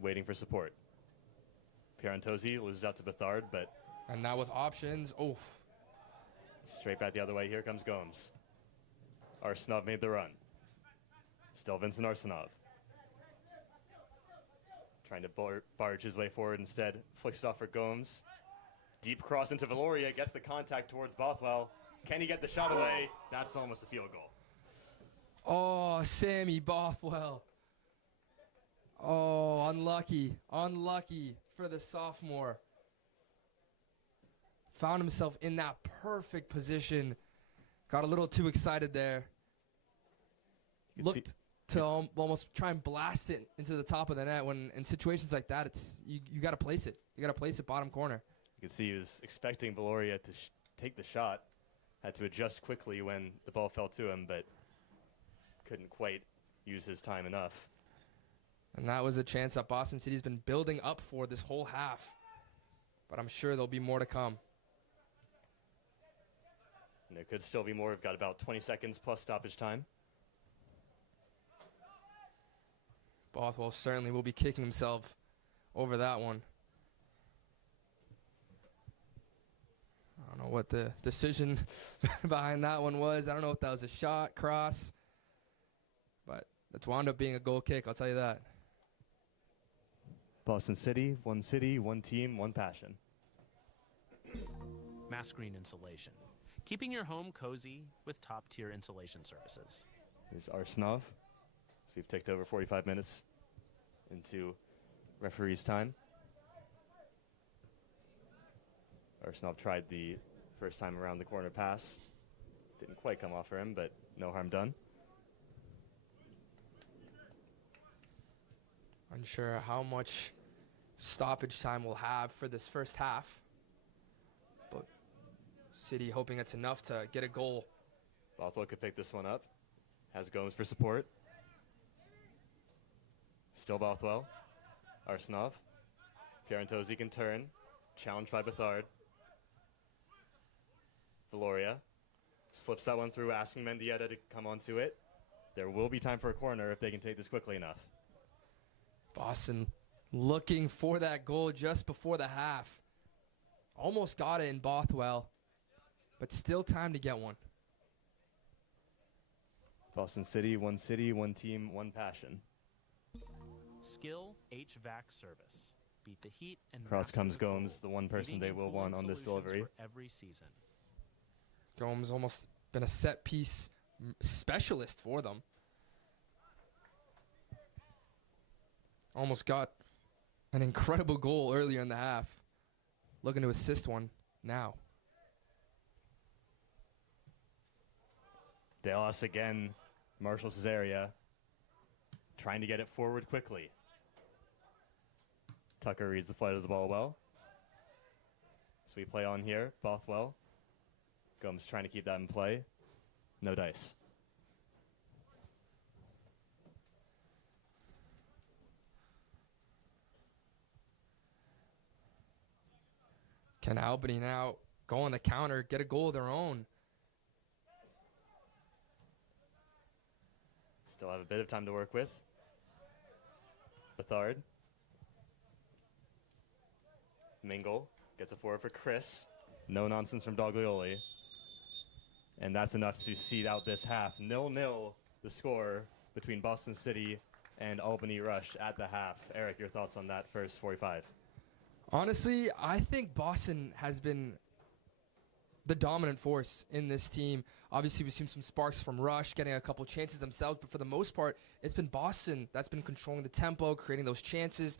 Waiting for support. Pierantozzi loses out to Bethard, but... And now with options, oh. Straight back the other way, here comes Gomes. Arsenov made the run. Still Vincent Arsenov. Trying to barge his way forward instead. Flicks it off for Gomes. Deep cross into Valoria. Gets the contact towards Bothwell. Can he get the shot away? That's almost a field goal. Oh, Sammy Bothwell. Oh, unlucky. Unlucky for the sophomore. Found himself in that perfect position. Got a little too excited there. Looked to almost try and blast it into the top of the net. When in situations like that, it's you got to place it. You got to place it bottom corner. You can see he was expecting Valoria to take the shot. Had to adjust quickly when the ball fell to him, but couldn't quite use his time enough. And that was a chance that Boston City's been building up for this whole half. But I'm sure there'll be more to come. And there could still be more. We've got about 20 seconds plus stoppage time. Bothwell certainly will be kicking himself over that one. I don't know what the decision behind that one was. I don't know if that was a shot, cross. But that's wound up being a goal kick, I'll tell you that. Boston City, one team, one passion. Mass Screen Insulation. Keeping your home cozy with top-tier insulation services. Here's Arsenov. So we've ticked over 45 minutes into referee's time. Arsenov tried the first time around the corner pass. Didn't quite come off for him, but no harm done. Unsure how much stoppage time we'll have for this first half. But City hoping it's enough to get a goal. Bothwell could pick this one up. Has Gomes for support. Still Bothwell. Arsenov. Pierantozzi can turn. Challenged by Bethard. Valoria slips that one through, asking Mendieta to come onto it. There will be time for a corner if they can take this quickly enough. Boston looking for that goal just before the half. Almost got it in Bothwell, but still time to get one. Boston City, one team, one passion. Skill HVAC service. Beat the heat and Across comes master the Gomes, cold. the one person Heating they and will cooling want on this solutions delivery. for every season. Gomes almost been a set piece specialist for them. Almost got an incredible goal earlier in the half. Looking to assist one now. Delas again marshals his area. Trying to get it forward quickly. Tucker reads the flight of the ball well. Sweet play on here. Bothwell. Gomes trying to keep that in play. No dice. Can Albany now go on the counter, get a goal of their own? Still have a bit of time to work with. Bethard. Mingle gets a forward for Chris. No nonsense from Doglioli. And that's enough to seed out this half. 0-0 the score between Boston City and Albany Rush at the half. Eric, your thoughts on that first 45? Honestly, I think Boston has been the dominant force in this team. Obviously, we've seen some sparks from Rush, getting a couple chances themselves, but for the most part, it's been Boston that's been controlling the tempo, creating those chances.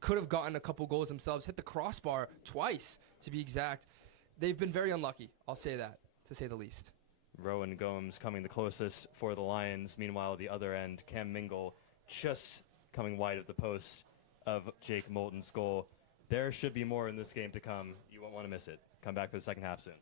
Could have gotten a couple goals themselves, hit the crossbar twice, to be exact. They've been very unlucky, I'll say that, to say the least. Rowan Gomes coming the closest for the Lions. Meanwhile, at the other end, Cam Mingle just coming wide of the post of Jake Moulton's goal. There should be more in this game to come. You won't want to miss it. Come back for the second half soon.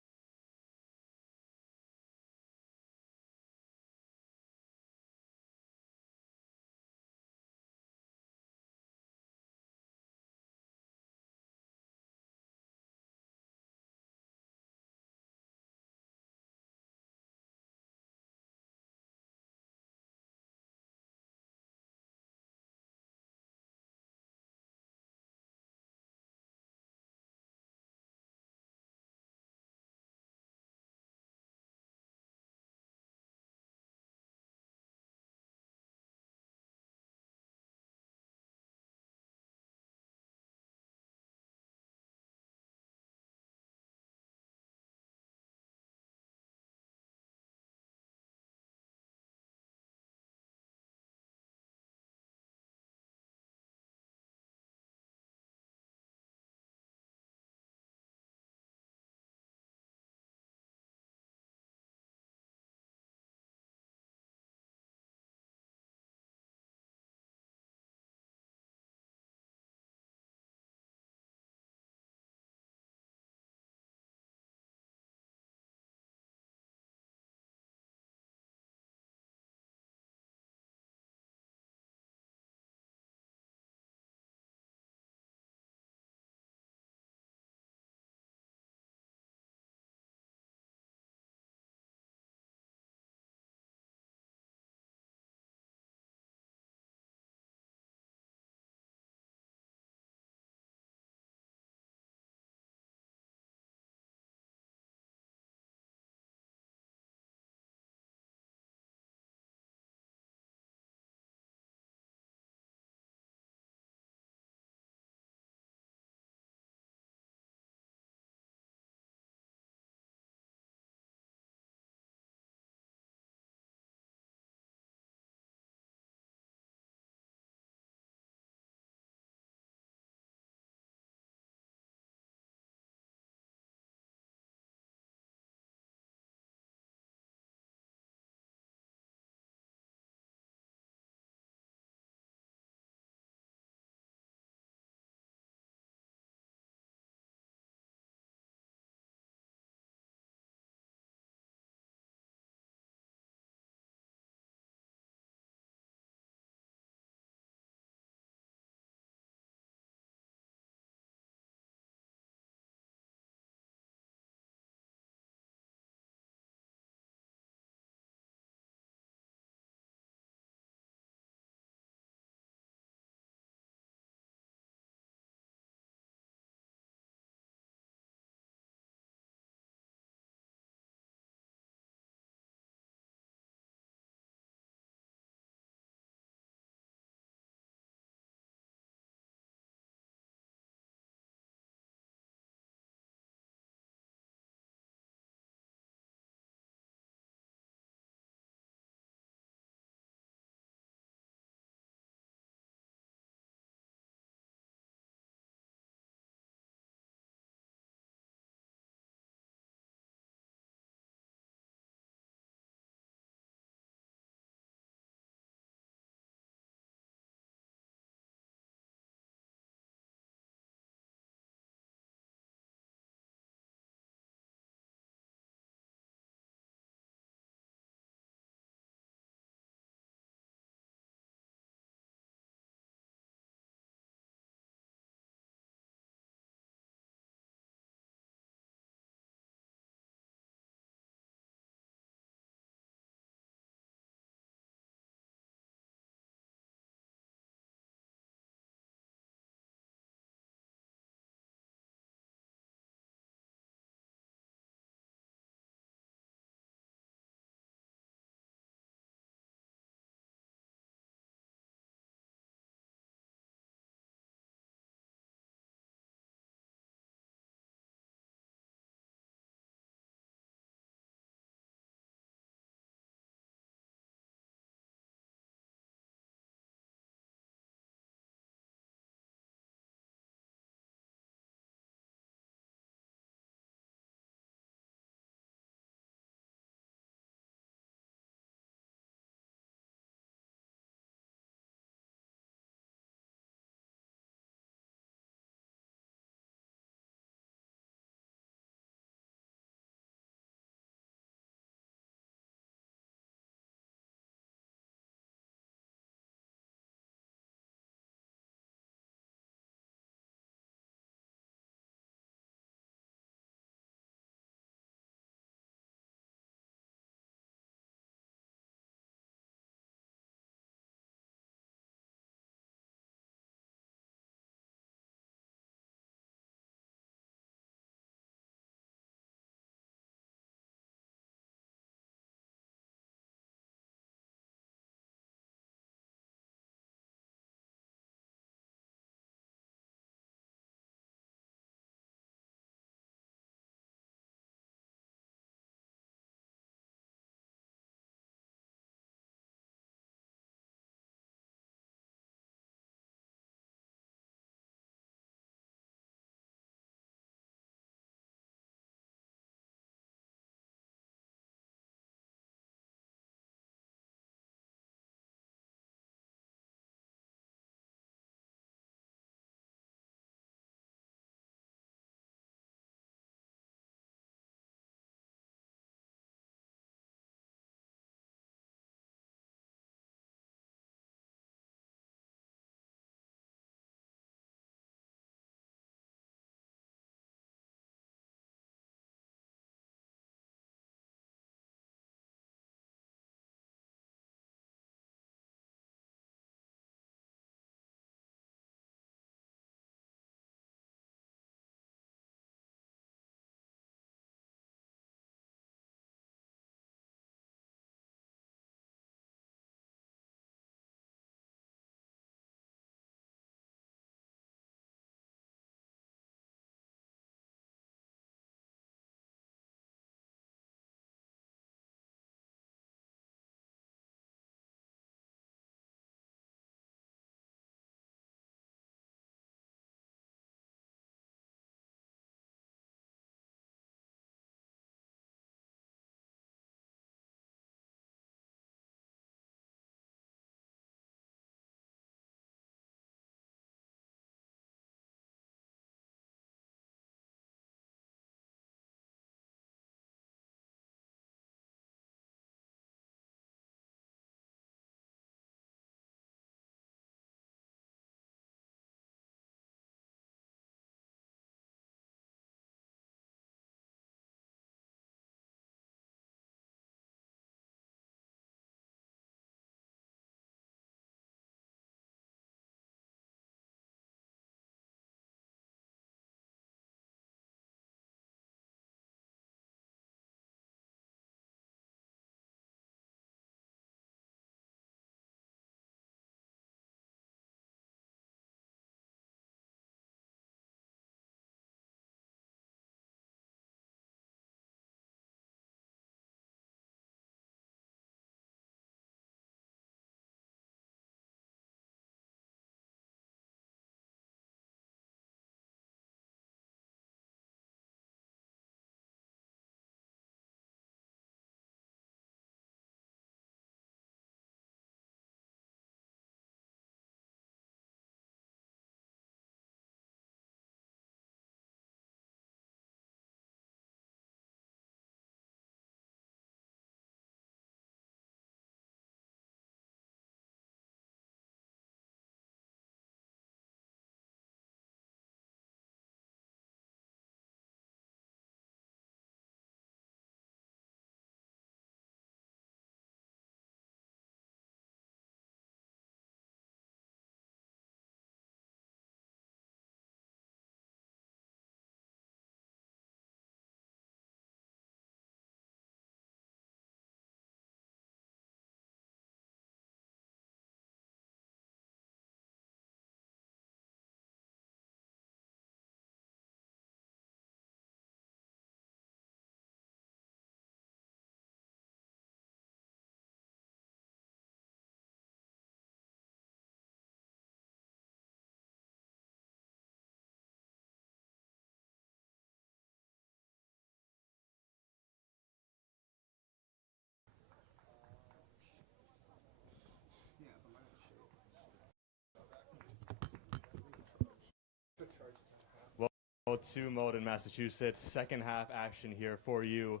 To Malden, Massachusetts. Second half action here for you.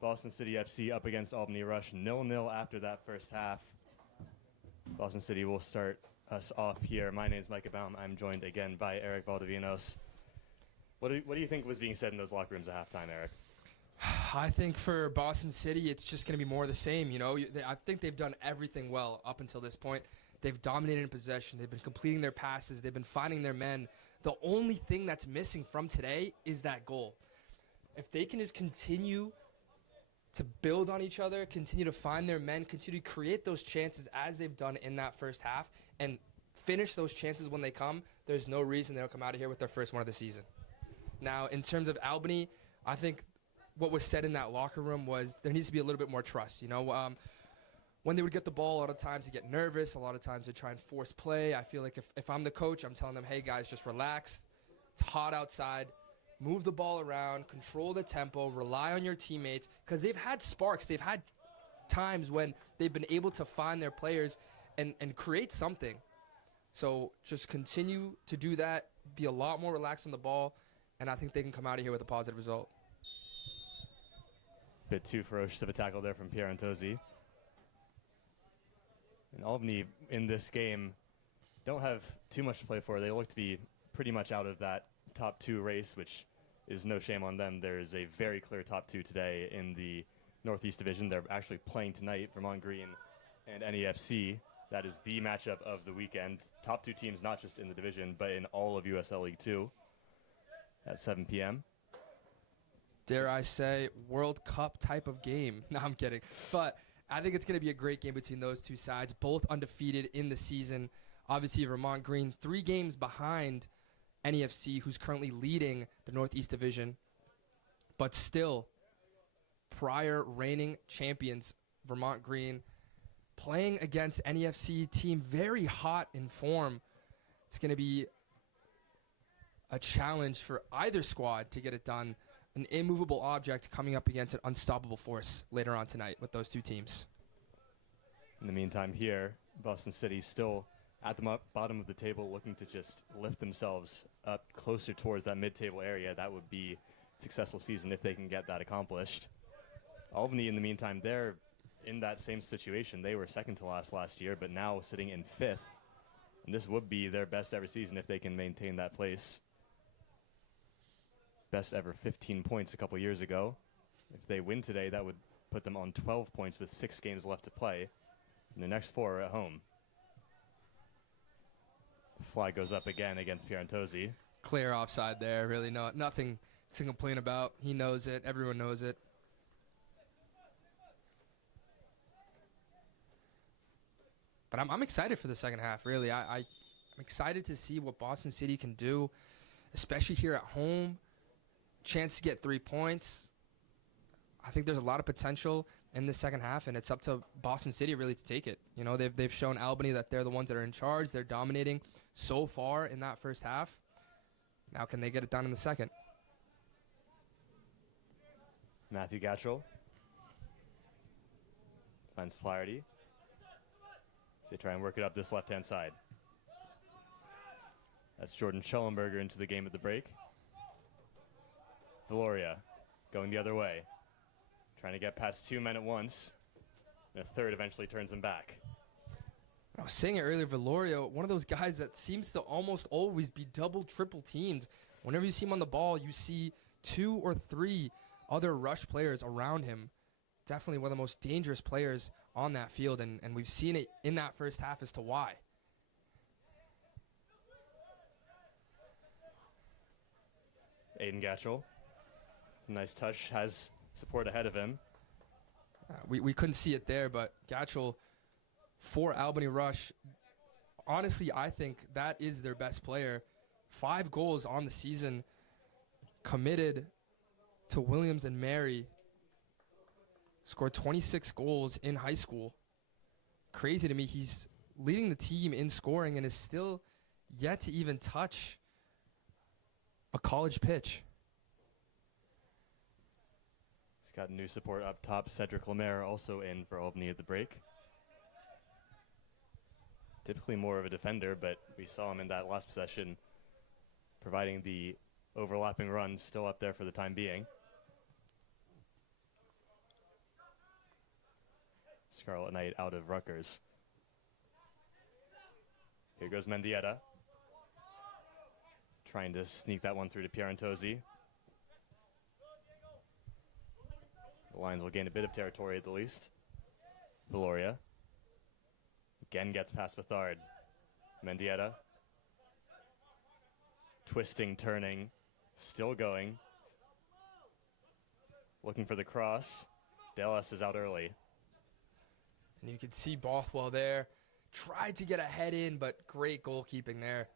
Boston City FC up against Albany Rush. 0-0 after that first half. Boston City will start us off here. My name is Micah Baum. I'm joined again by Eric Valdivinos. What do you think was being said in those locker rooms at halftime, Eric? I think for Boston City, it's just going to be more of the same. You know, I think they've done everything well up until this point. They've dominated in possession. They've been completing their passes. They've been finding their men. The only thing that's missing from today is that goal. If they can just continue to build on each other, continue to find their men, continue to create those chances as they've done in that first half, and finish those chances when they come, there's no reason they'll come out of here with their first one of the season. Now, in terms of Albany, I think what was said in that locker room was there needs to be a little bit more trust. You know, when they would get the ball, a lot of times they get nervous. A lot of times they try and force play. I feel like if I'm the coach, I'm telling them, hey, guys, just relax. It's hot outside. Move the ball around. Control the tempo. Rely on your teammates. Because they've had sparks. They've had times when they've been able to find their players and create something. So just continue to do that. Be a lot more relaxed on the ball. And I think they can come out of here with a positive result. Bit too ferocious of a tackle there from Pierre Antozzi. And Albany in this game don't have too much to play for. They look to be pretty much out of that top two race, which is no shame on them. There is a very clear top two today in the Northeast Division. They're actually playing tonight, Vermont Green and NEFC. That is the matchup of the weekend. Top two teams, not just in the division, but in all of USL League 2 at 7 p.m. Dare I say, World Cup type of game. No, I'm kidding. But I think it's going to be a great game between those two sides, both undefeated in the season. Obviously, Vermont Green 3 games behind NEFC, who's currently leading the Northeast Division. But still, prior reigning champions, Vermont Green, playing against NEFC team very hot in form. It's going to be a challenge for either squad to get it done. An immovable object coming up against an unstoppable force later on tonight with those two teams. In the meantime here, Boston City still at the bottom of the table looking to just lift themselves up closer towards that mid-table area. That would be a successful season if they can get that accomplished. Albany, in the meantime, they're in that same situation. They were second to last year, but now sitting in 5th. And this would be their best ever season if they can maintain that place. Best ever 15 points a couple years ago. If they win today, that would put them on 12 points with 6 games left to play. And the next 4 are at home. The flag goes up again against Pierre Antozzi. Clear offside there. Really nothing to complain about. He knows it. Everyone knows it. But I'm excited for the second half, really. I'm excited to see what Boston City can do, especially here at home. Chance to get 3 points. I think there's a lot of potential in the second half, and it's up to Boston City really to take it. You know, they've shown Albany that they're the ones that are in charge. They're dominating so far in that first half. Now can they get it done in the second? Matthew Gatchell finds Flaherty. As they try and work it up this left-hand side. That's Jordan Schellenberger into the game at the break. Valoria going the other way. Trying to get past 2 men at once. And a third eventually turns him back. I was saying it earlier, Valoria, one of those guys that seems to almost always be double, triple teamed. Whenever you see him on the ball, you see 2 or 3 other rush players around him. Definitely one of the most dangerous players on that field, and we've seen it in that first half as to why. Aiden Gatchell. Nice touch, has support ahead of him. We couldn't see it there, but Gatchell for Albany Rush, honestly, I think that is their best player. 5 goals on the season, committed to Williams and Mary. Scored 26 goals in high school. Crazy to me. He's leading the team in scoring and is still yet to even touch a college pitch. He's got new support up top. Cedric Lemaire also in for Albany at the break. Typically more of a defender, but we saw him in that last possession providing the overlapping runs still up there for the time being. Scarlet Knight out of Rutgers. Here goes Mendieta. Trying to sneak that one through to Pierantozzi. The Lions will gain a bit of territory at the least. Valoria. Again gets past Bethard. Mendieta. Twisting, turning, still going. Looking for the cross. Dallas is out early. And you can see Bothwell there. Tried to get a head in, but great goalkeeping there.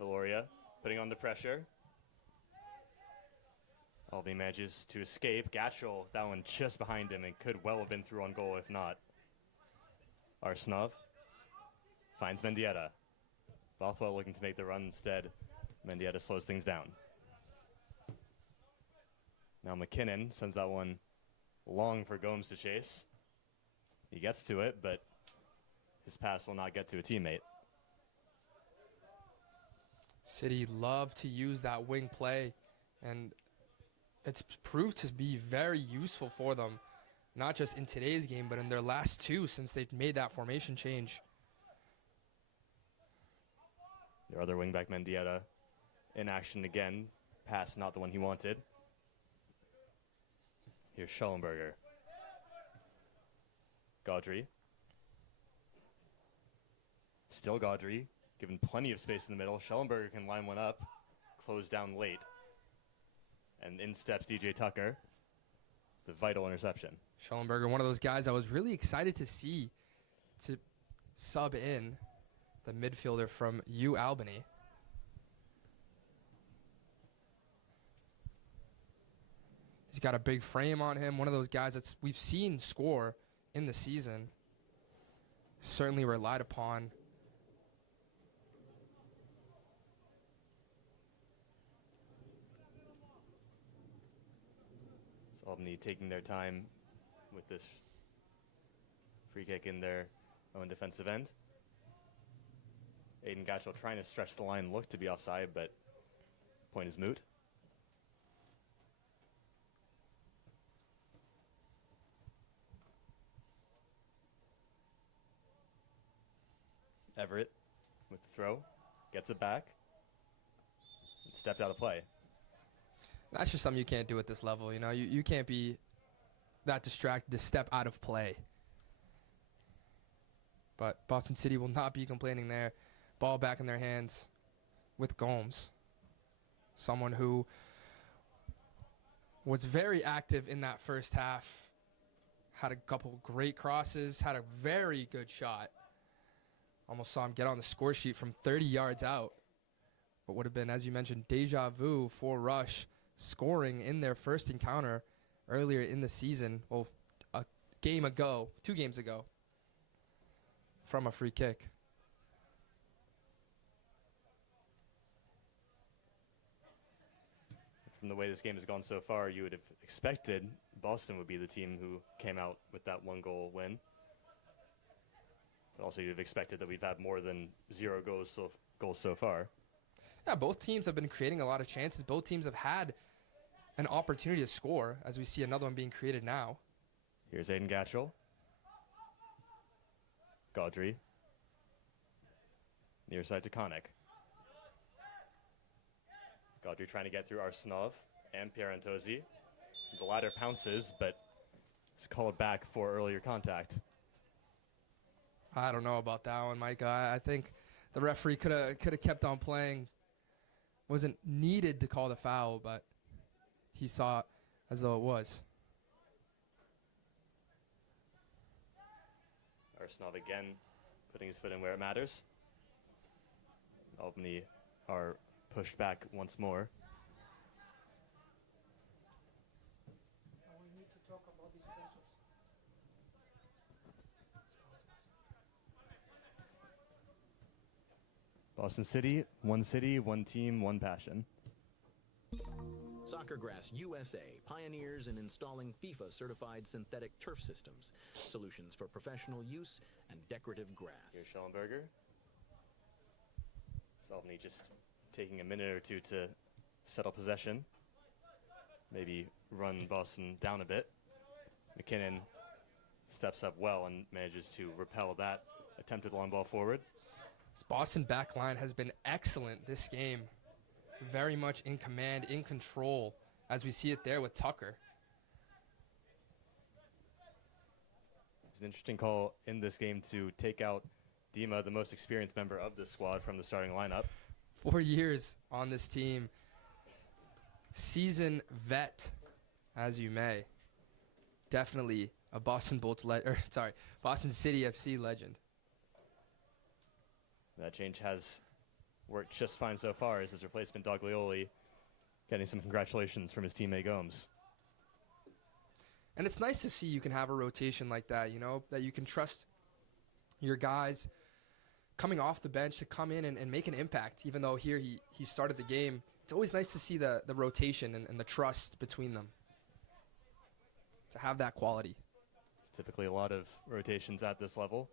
Valoria putting on the pressure. Albany manages to escape. Gatchel, that one just behind him and could well have been through on goal if not. Arsenov finds Mendieta. Bothwell looking to make the run instead. Mendieta slows things down. Now McKinnon sends that one long for Gomes to chase. He gets to it, but his pass will not get to a teammate. City love to use that wing play, and it's proved to be very useful for them, not just in today's game, but in their last two since they've made that formation change. Their other wingback, Mendieta, in action again. Pass not the one he wanted. Here's Schellenberger. Gaudry. Still Gaudry, given plenty of space in the middle. Schellenberger can line one up, close down late. And in steps DJ Tucker, the vital interception. Schellenberger, one of those guys I was really excited to see to sub in, the midfielder from Albany. He's got a big frame on him, one of those guys that we've seen score in the season. Certainly relied upon. Albany taking their time with this free kick in their own defensive end. Aiden Gatchel trying to stretch the line, looked to be offside, but point is moot. Everett with the throw, gets it back, and stepped out of play. That's just something you can't do at this level. You know, you can't be that distracted to step out of play. But Boston City will not be complaining there. Ball back in their hands with Gomes. Someone who was very active in that first half. Had a couple great crosses, had a very good shot. Almost saw him get on the score sheet from 30 yards out. What would have been, as you mentioned, deja vu for Rush, scoring in their first encounter earlier in the season. Well, a game ago, 2 games ago, from a free kick. From the way this game has gone so far, you would have expected Boston would be the team who came out with that 1-goal win. But also you'd have expected that we've had more than 0 goals so far. Yeah, both teams have been creating a lot of chances. Both teams have had an opportunity to score, as we see another one being created now. Here's Aiden Gatchel. Gaudry. Near side to Konik. Gaudry trying to get through Arsenov and Pierantozzi. The latter pounces, but is called back for earlier contact. I don't know about that one, Mike. I think the referee could have kept on playing. Wasn't needed to call the foul, but he saw it as though it was. Arsenov again putting his foot in where it matters. Albany are pushed back once more. We need to talk about the sponsors. Boston City, one team, one passion. Soccergrass USA pioneers in installing FIFA-certified synthetic turf systems, solutions for professional use and decorative grass. Here's Schellenberger. Albany just taking a minute or two to settle possession. Maybe run Boston down a bit. McKinnon steps up well and manages to repel that attempted long ball forward. This Boston back line has been excellent this game. Very much in command, in control, as we see it there with Tucker. It's an interesting call in this game to take out Dima, the most experienced member of the squad, from the starting lineup. 4 years on this team. Season vet, as you may. Definitely a Boston City FC legend. That change has worked just fine so far as his replacement Doglioli getting some congratulations from his teammate Gomes. And it's nice to see you can have a rotation like that, you know, that you can trust your guys coming off the bench to come in and make an impact, even though here he started the game. It's always nice to see the rotation and the trust between them, to have that quality. It's typically a lot of rotations at this level.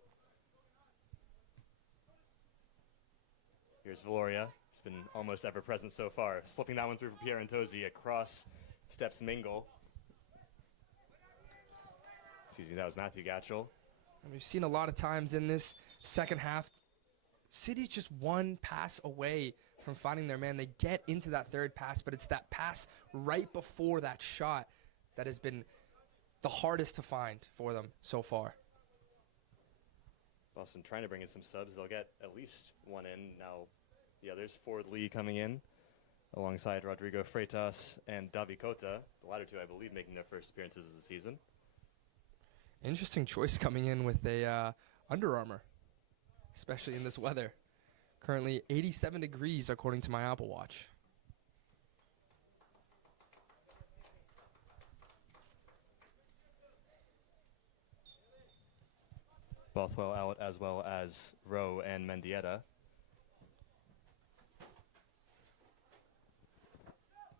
Here's Valoria. He's been almost ever present so far. Slipping that one through for Pierre Antosi. Across steps Mingle. Excuse me, that was Matthew Gatchell. And we've seen a lot of times in this second half, City's just one pass away from finding their man. They get into that third pass, but it's that pass right before that shot that has been the hardest to find for them so far. Boston trying to bring in some subs. They'll get at least one in. Now the others, Ford Lee coming in alongside Rodrigo Freitas and Davi Cota. The latter two, I believe, making their first appearances of the season. Interesting choice coming in with a Under Armour, especially in this weather. Currently 87 degrees according to my Apple Watch. Bothwell out, as well as Rowe and Mendieta.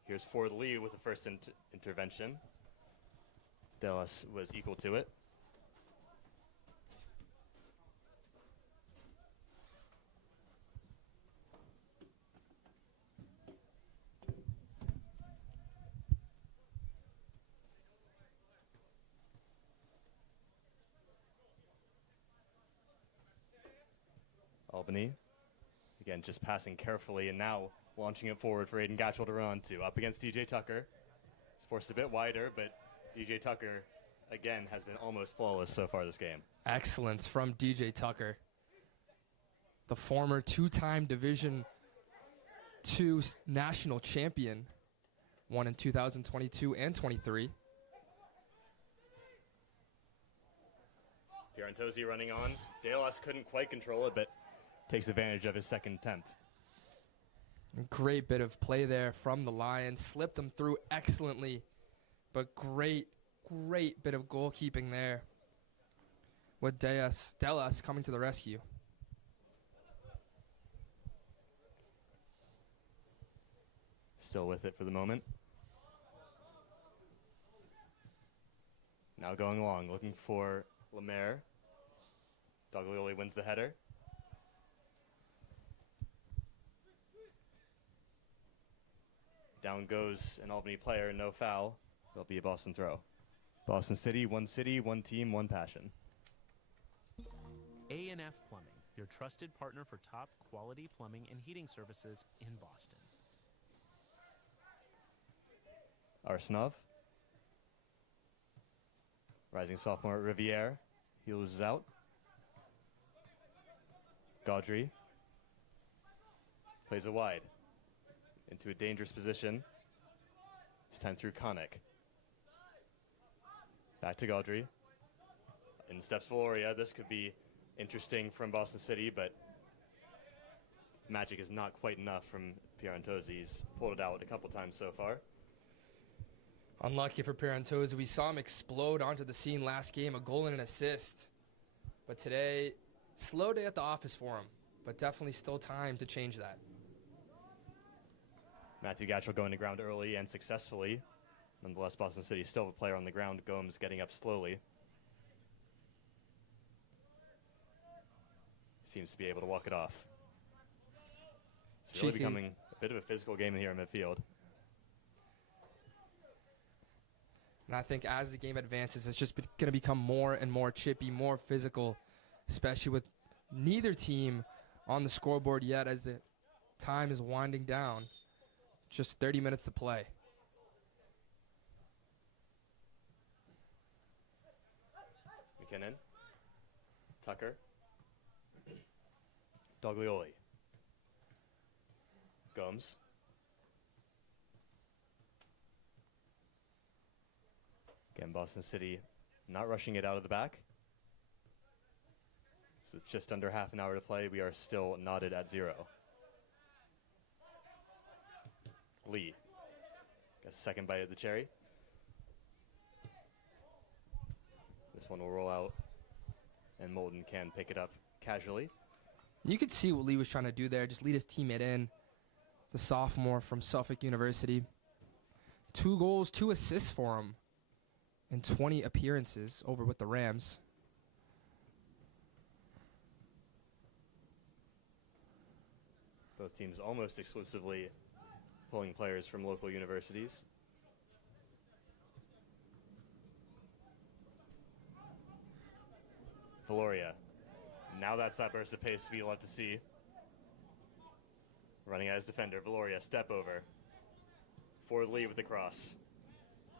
Here's Ford Lee with the first intervention. Dallas was equal to it. Albany, again, just passing carefully and now launching it forward for Aiden Gatchell to run to. Up against DJ Tucker. It's forced a bit wider, but DJ Tucker, again, has been almost flawless so far this game. Excellence from DJ Tucker, the former two-time Division II national champion, won in 2022 and 23. Pierre Antosi running on. Dallas couldn't quite control it, but takes advantage of his second attempt. Great bit of play there from the Lions. Slipped them through excellently, but great bit of goalkeeping there with Dallas coming to the rescue. Still with it for the moment. Now going long, looking for Lemaire. Doglioli wins the header. Down goes an Albany player, no foul. There'll be a Boston throw. Boston City, one team, one passion. A&F Plumbing, your trusted partner for top quality plumbing and heating services in Boston. Arsenov. Rising sophomore Riviere. He loses out. Gaudry. Plays it wide. Into a dangerous position. This time through Konik. Back to Gaudry. In steps Valoria. This could be interesting from Boston City, but magic is not quite enough from Pierre Antosi. He's pulled it out a couple times so far. Unlucky for Pierre Antosi. We saw him explode onto the scene last game, a goal and an assist. But today, slow day at the office for him, but definitely still time to change that. Matthew Gatchell going to ground early and successfully. Nonetheless, Boston City still a player on the ground. Gomes getting up slowly. Seems to be able to walk it off. It's really becoming a bit of a physical game here in midfield. And I think as the game advances, it's just going to become more and more chippy, more physical, especially with neither team on the scoreboard yet as the time is winding down. Just 30 minutes to play. McKinnon. Tucker. Doglioli. Gomes. Again, Boston City not rushing it out of the back. So with just under half an hour to play, we are still knotted at 0. Lee gets a second bite of the cherry. This one will roll out, and Malden can pick it up casually. You could see what Lee was trying to do there, just lead his teammate in. The sophomore from Suffolk University. 2 goals, 2 assists for him in 20 appearances over with the Rams. Both teams almost exclusively pulling players from local universities. Valoria. Now that's that burst of pace we love to see. Running as defender, Valoria, step over. Forward Lee with the cross.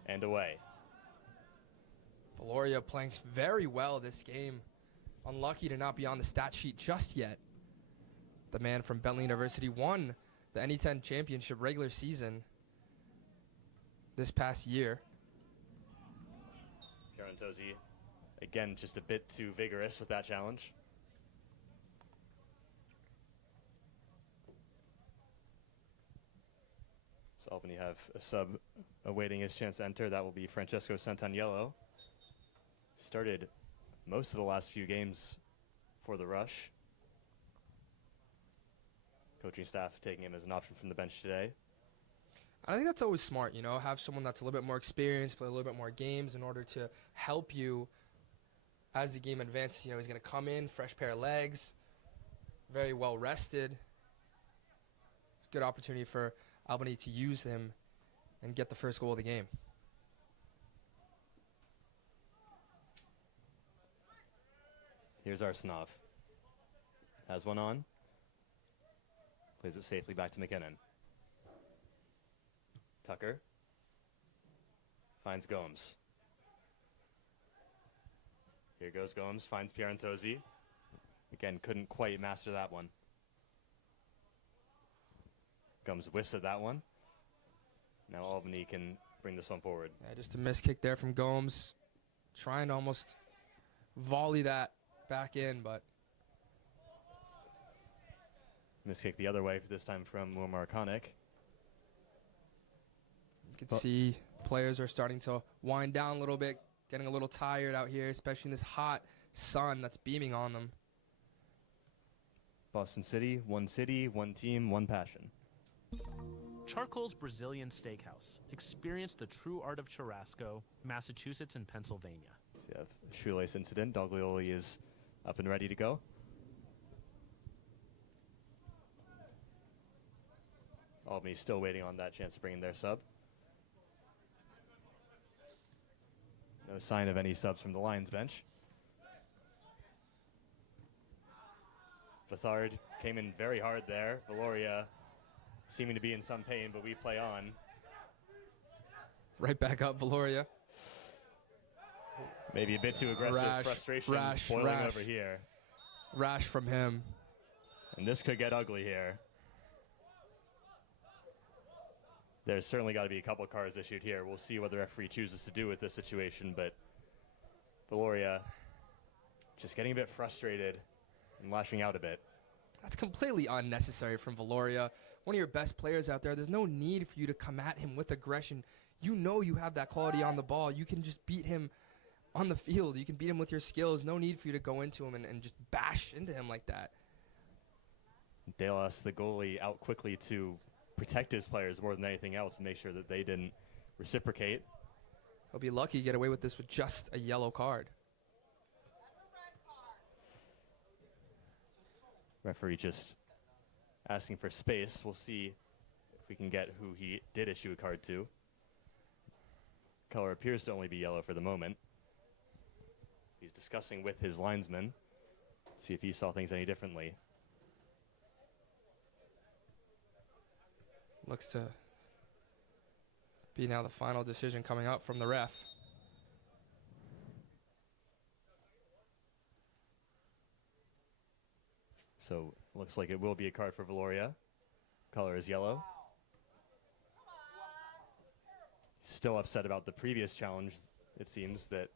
And away. Valoria playing very well this game. Unlucky to not be on the stat sheet just yet. The man from Bentley University won the NE10 championship regular season this past year. Pierantozzi, again, just a bit too vigorous with that challenge. So Albany have a sub awaiting his chance to enter. That will be Francesco Santaniello. Started most of the last few games for the Rush. Coaching staff taking him as an option from the bench today. I think that's always smart, you know, have someone that's a little bit more experienced, play a little bit more games in order to help you as the game advances. You know, he's going to come in, fresh pair of legs, very well rested. It's a good opportunity for Albany to use him and get the first goal of the game. Here's Arsenov. Has one on. Plays it safely back to McKinnon. Tucker. Finds Gomes. Here goes Gomes. Finds Pierantozzi. Again, couldn't quite master that one. Gomes whiffs at that one. Now Albany can bring this one forward. Yeah, just a missed kick there from Gomes. Trying to almost volley that back in, but Miss kick the other way, for this time from Muammar Konik. you can see players are starting to wind down a little bit, getting a little tired out here, especially in this hot sun that's beaming on them. Boston City, one team, one passion. Charcoal's Brazilian Steakhouse. Experience the true art of churrasco, Massachusetts and Pennsylvania. We have a shoelace incident. Doglioli is up and ready to go. Albany still waiting on that chance to bring in their sub. No sign of any subs from the Lions bench. Bethard came in very hard there. Valoria seeming to be in some pain, but we play on. Right back up, Valoria. Maybe a bit too aggressive. Frustration boiling over here. Rash from him. And this could get ugly here. There's certainly got to be a couple cards issued here. We'll see what the referee chooses to do with this situation, but Valoria just getting a bit frustrated and lashing out a bit. That's completely unnecessary from Valoria. One of your best players out there. There's no need for you to come at him with aggression. You know you have that quality on the ball. You can just beat him on the field. You can beat him with your skills. No need for you to go into him and just bash into him like that. Delas, the goalie, out quickly to protect his players more than anything else and make sure that they didn't reciprocate. He'll be lucky to get away with this with just a yellow card. Referee just asking for space. We'll see if we can get who he did issue a card to. Color appears to only be yellow for the moment. He's discussing with his linesman, see if he saw things any differently. Looks to be now the final decision coming up from the ref. So looks like it will be a card for Valoria. Color is yellow. Still upset about the previous challenge, it seems, that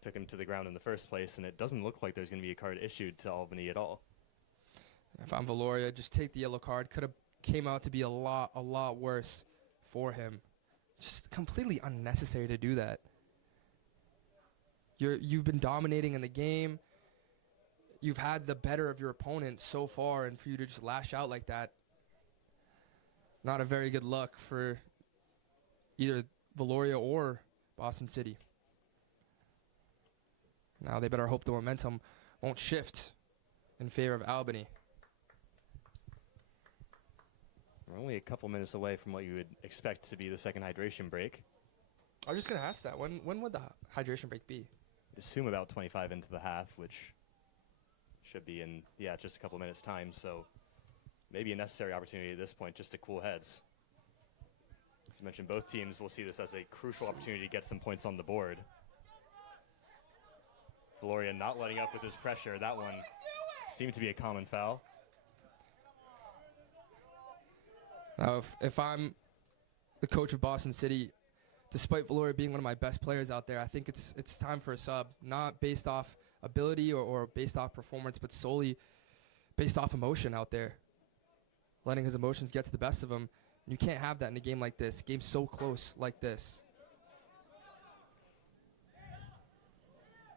took him to the ground in the first place, and it doesn't look like there's going to be a card issued to Albany at all. If I'm Valoria, just take the yellow card. Could have came out to be a lot worse for him. Just completely unnecessary to do that. You've been dominating in the game. You've had the better of your opponent so far, and for you to just lash out like that, not a very good look for either Valoria or Boston City. Now they better hope the momentum won't shift in favor of Albany. We're only a couple minutes away from what you would expect to be the second hydration break. I was just going to ask that. When would the hydration break be? I'd assume about 25 into the half, which should be in, just a couple minutes' time. So maybe a necessary opportunity at this point just to cool heads. As you mentioned, both teams will see this as a crucial opportunity to get some points on the board. Valoria not letting up with his pressure. That one seemed to be a common foul. Now, if I'm the coach of Boston City, despite Valoria being one of my best players out there, I think it's time for a sub, not based off ability or based off performance, but solely based off emotion out there. Letting his emotions get to the best of him. You can't have that in a game like this, a game so close like this.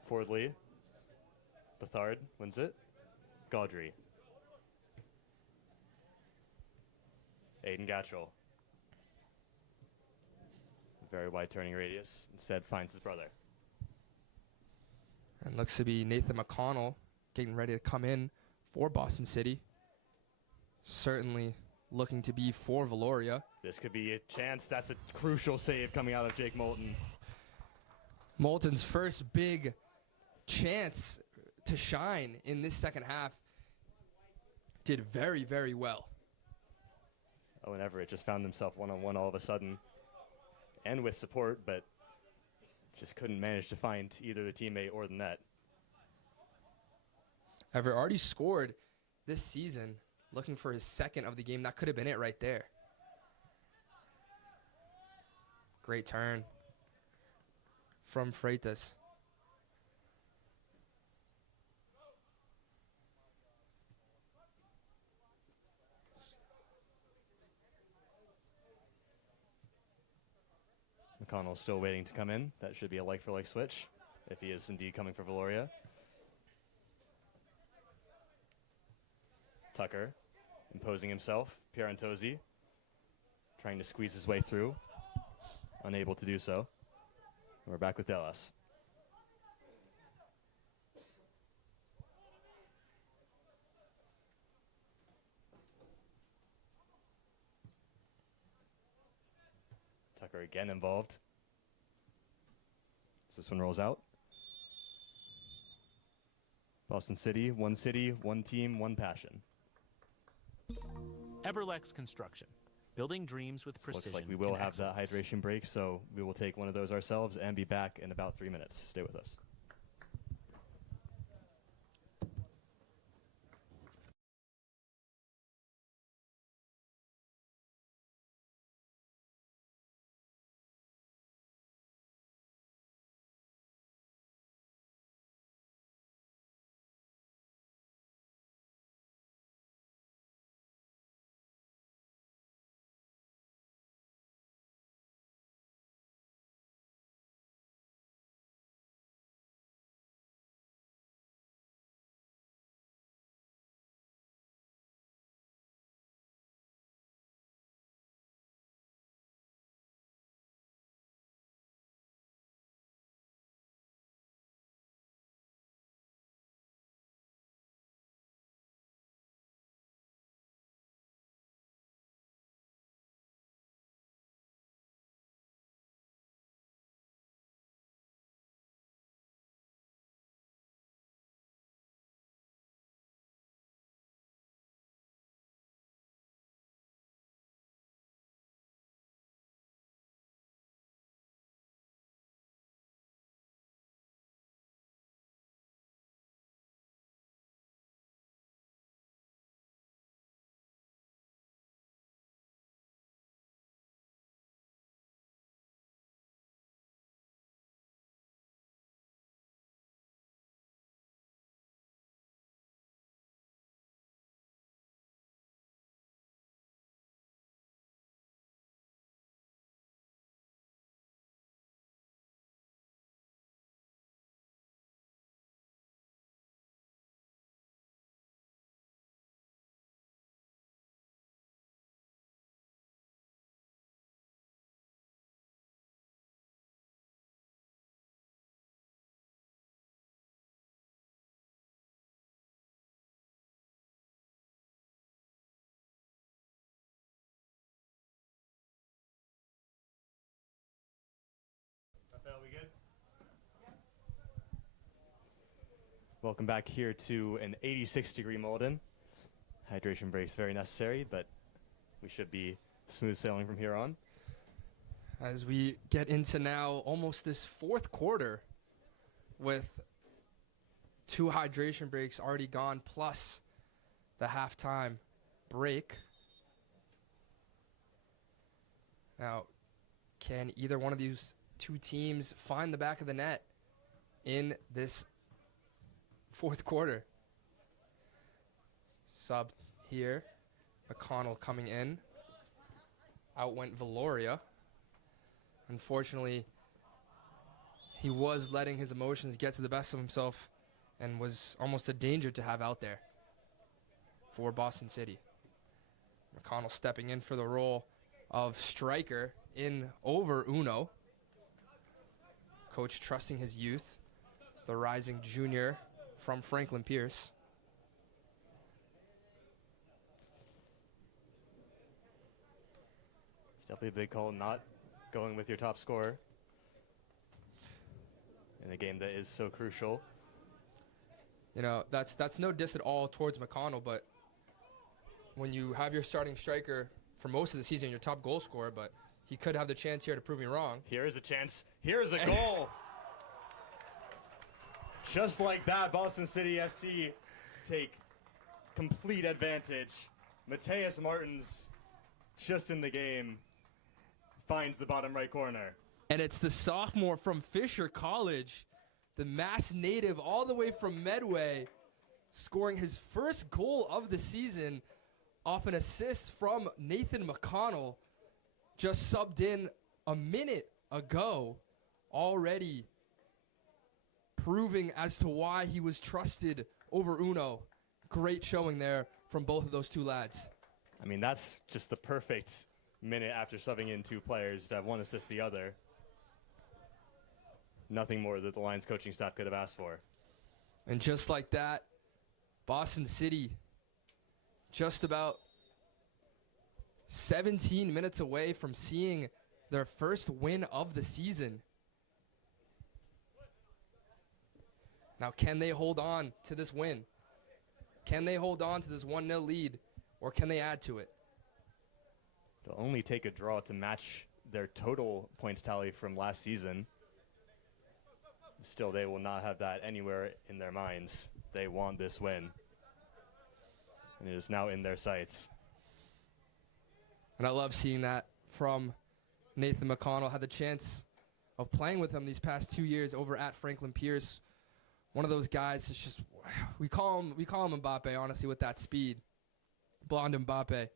Ford Lee. Bethard wins it. Gaudry. Aiden Gatchell. Very wide turning radius. Instead finds his brother. And looks to be Nathan McConnell getting ready to come in for Boston City. Certainly looking to be for Valoria. This could be a chance. That's a crucial save coming out of Jake Moulton. Moulton's first big chance to shine in this second half. Did very well. Owen Everett just found himself one-on-one all of a sudden. And with support, but just couldn't manage to find either the teammate or the net. Everett already scored this season, looking for his second of the game. That could have been it right there. Great turn from Freitas. McConnell still waiting to come in. That should be a like-for-like switch, if he is indeed coming for Valoria. Tucker imposing himself. Pierantozzi trying to squeeze his way through. Unable to do so. We're back with Dallas. Tucker again involved. So this one rolls out. Boston City, one team, one passion. Everlex Construction, building dreams with precision. Looks like we will and have that excellence. hydration break, so we will take one of those ourselves and be back in about 3 minutes. Stay with us. Welcome back here to an 86-degree Malden. Hydration breaks very necessary, but we should be smooth sailing from here on. As we get into now almost this fourth quarter with 2 hydration breaks already gone, plus the halftime break. Now, can either one of these 2 teams find the back of the net in this fourth quarter? Sub here. McConnell coming in. Out went Valoria. Unfortunately, he was letting his emotions get to the best of himself and was almost a danger to have out there for Boston City. McConnell stepping in for the role of striker in over Uno. Coach trusting his youth, the rising junior from Franklin Pierce. It's definitely a big call not going with your top scorer in a game that is so crucial. You know, that's no diss at all towards McConnell, but when you have your starting striker for most of the season, your top goal scorer, but he could have the chance here to prove me wrong. Here is a chance. Here's a goal. Just like that, Boston City FC take complete advantage. Mateus Martins, just in the game, finds the bottom right corner. And it's the sophomore from Fisher College, the Mass native all the way from Medway, scoring his first goal of the season off an assist from Nathan McConnell, just subbed in a minute ago, already proving as to why he was trusted over Uno. Great showing there from both of those 2 lads. I mean, that's just the perfect minute after subbing in 2 players to have one assist the other. Nothing more that the Lions coaching staff could have asked for. And just like that, Boston City just about 17 minutes away from seeing their first win of the season. Now, can they hold on to this win? Can they hold on to this 1-0 lead, or can they add to it? They'll only take a draw to match their total points tally from last season. Still, they will not have that anywhere in their minds. They want this win. And it is now in their sights. And I love seeing that from Nathan McConnell. Had the chance of playing with him these past 2 years over at Franklin Pierce. One of those guys is just, we call him Mbappe, honestly, with that speed. Blonde Mbappe.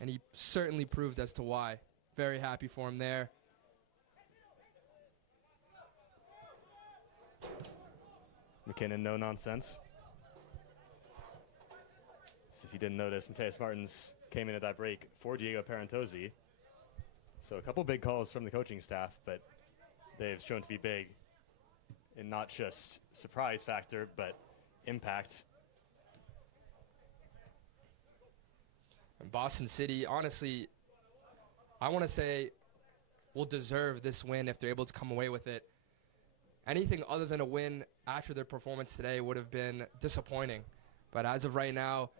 And he certainly proved as to why. Very happy for him there. McKinnon, no nonsense. So if you didn't notice, Mateus Martins came in at that break for Diego Parentozzi. So a couple big calls from the coaching staff, but they've shown to be big in not just surprise factor, but impact. And Boston City, honestly, I want to say will deserve this win if they're able to come away with it. Anything other than a win after their performance today would have been disappointing. But as of right now,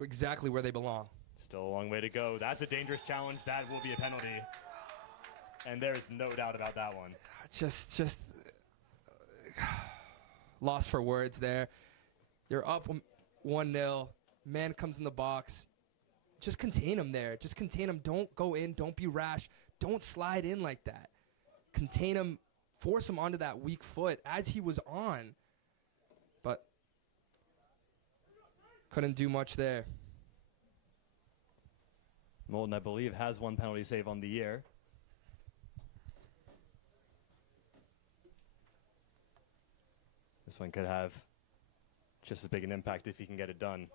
exactly where they belong. Still a long way to go. That's a dangerous challenge. That will be a penalty. And there's no doubt about that one. Just lost for words there. You're up 1-0. Man comes in the box. Just contain him there. Just contain him. Don't go in. Don't be rash. Don't slide in like that. Contain him. Force him onto that weak foot as he was on. But couldn't do much there. Malden, I believe, has 1 penalty save on the year. This one could have just as big an impact if he can get it done.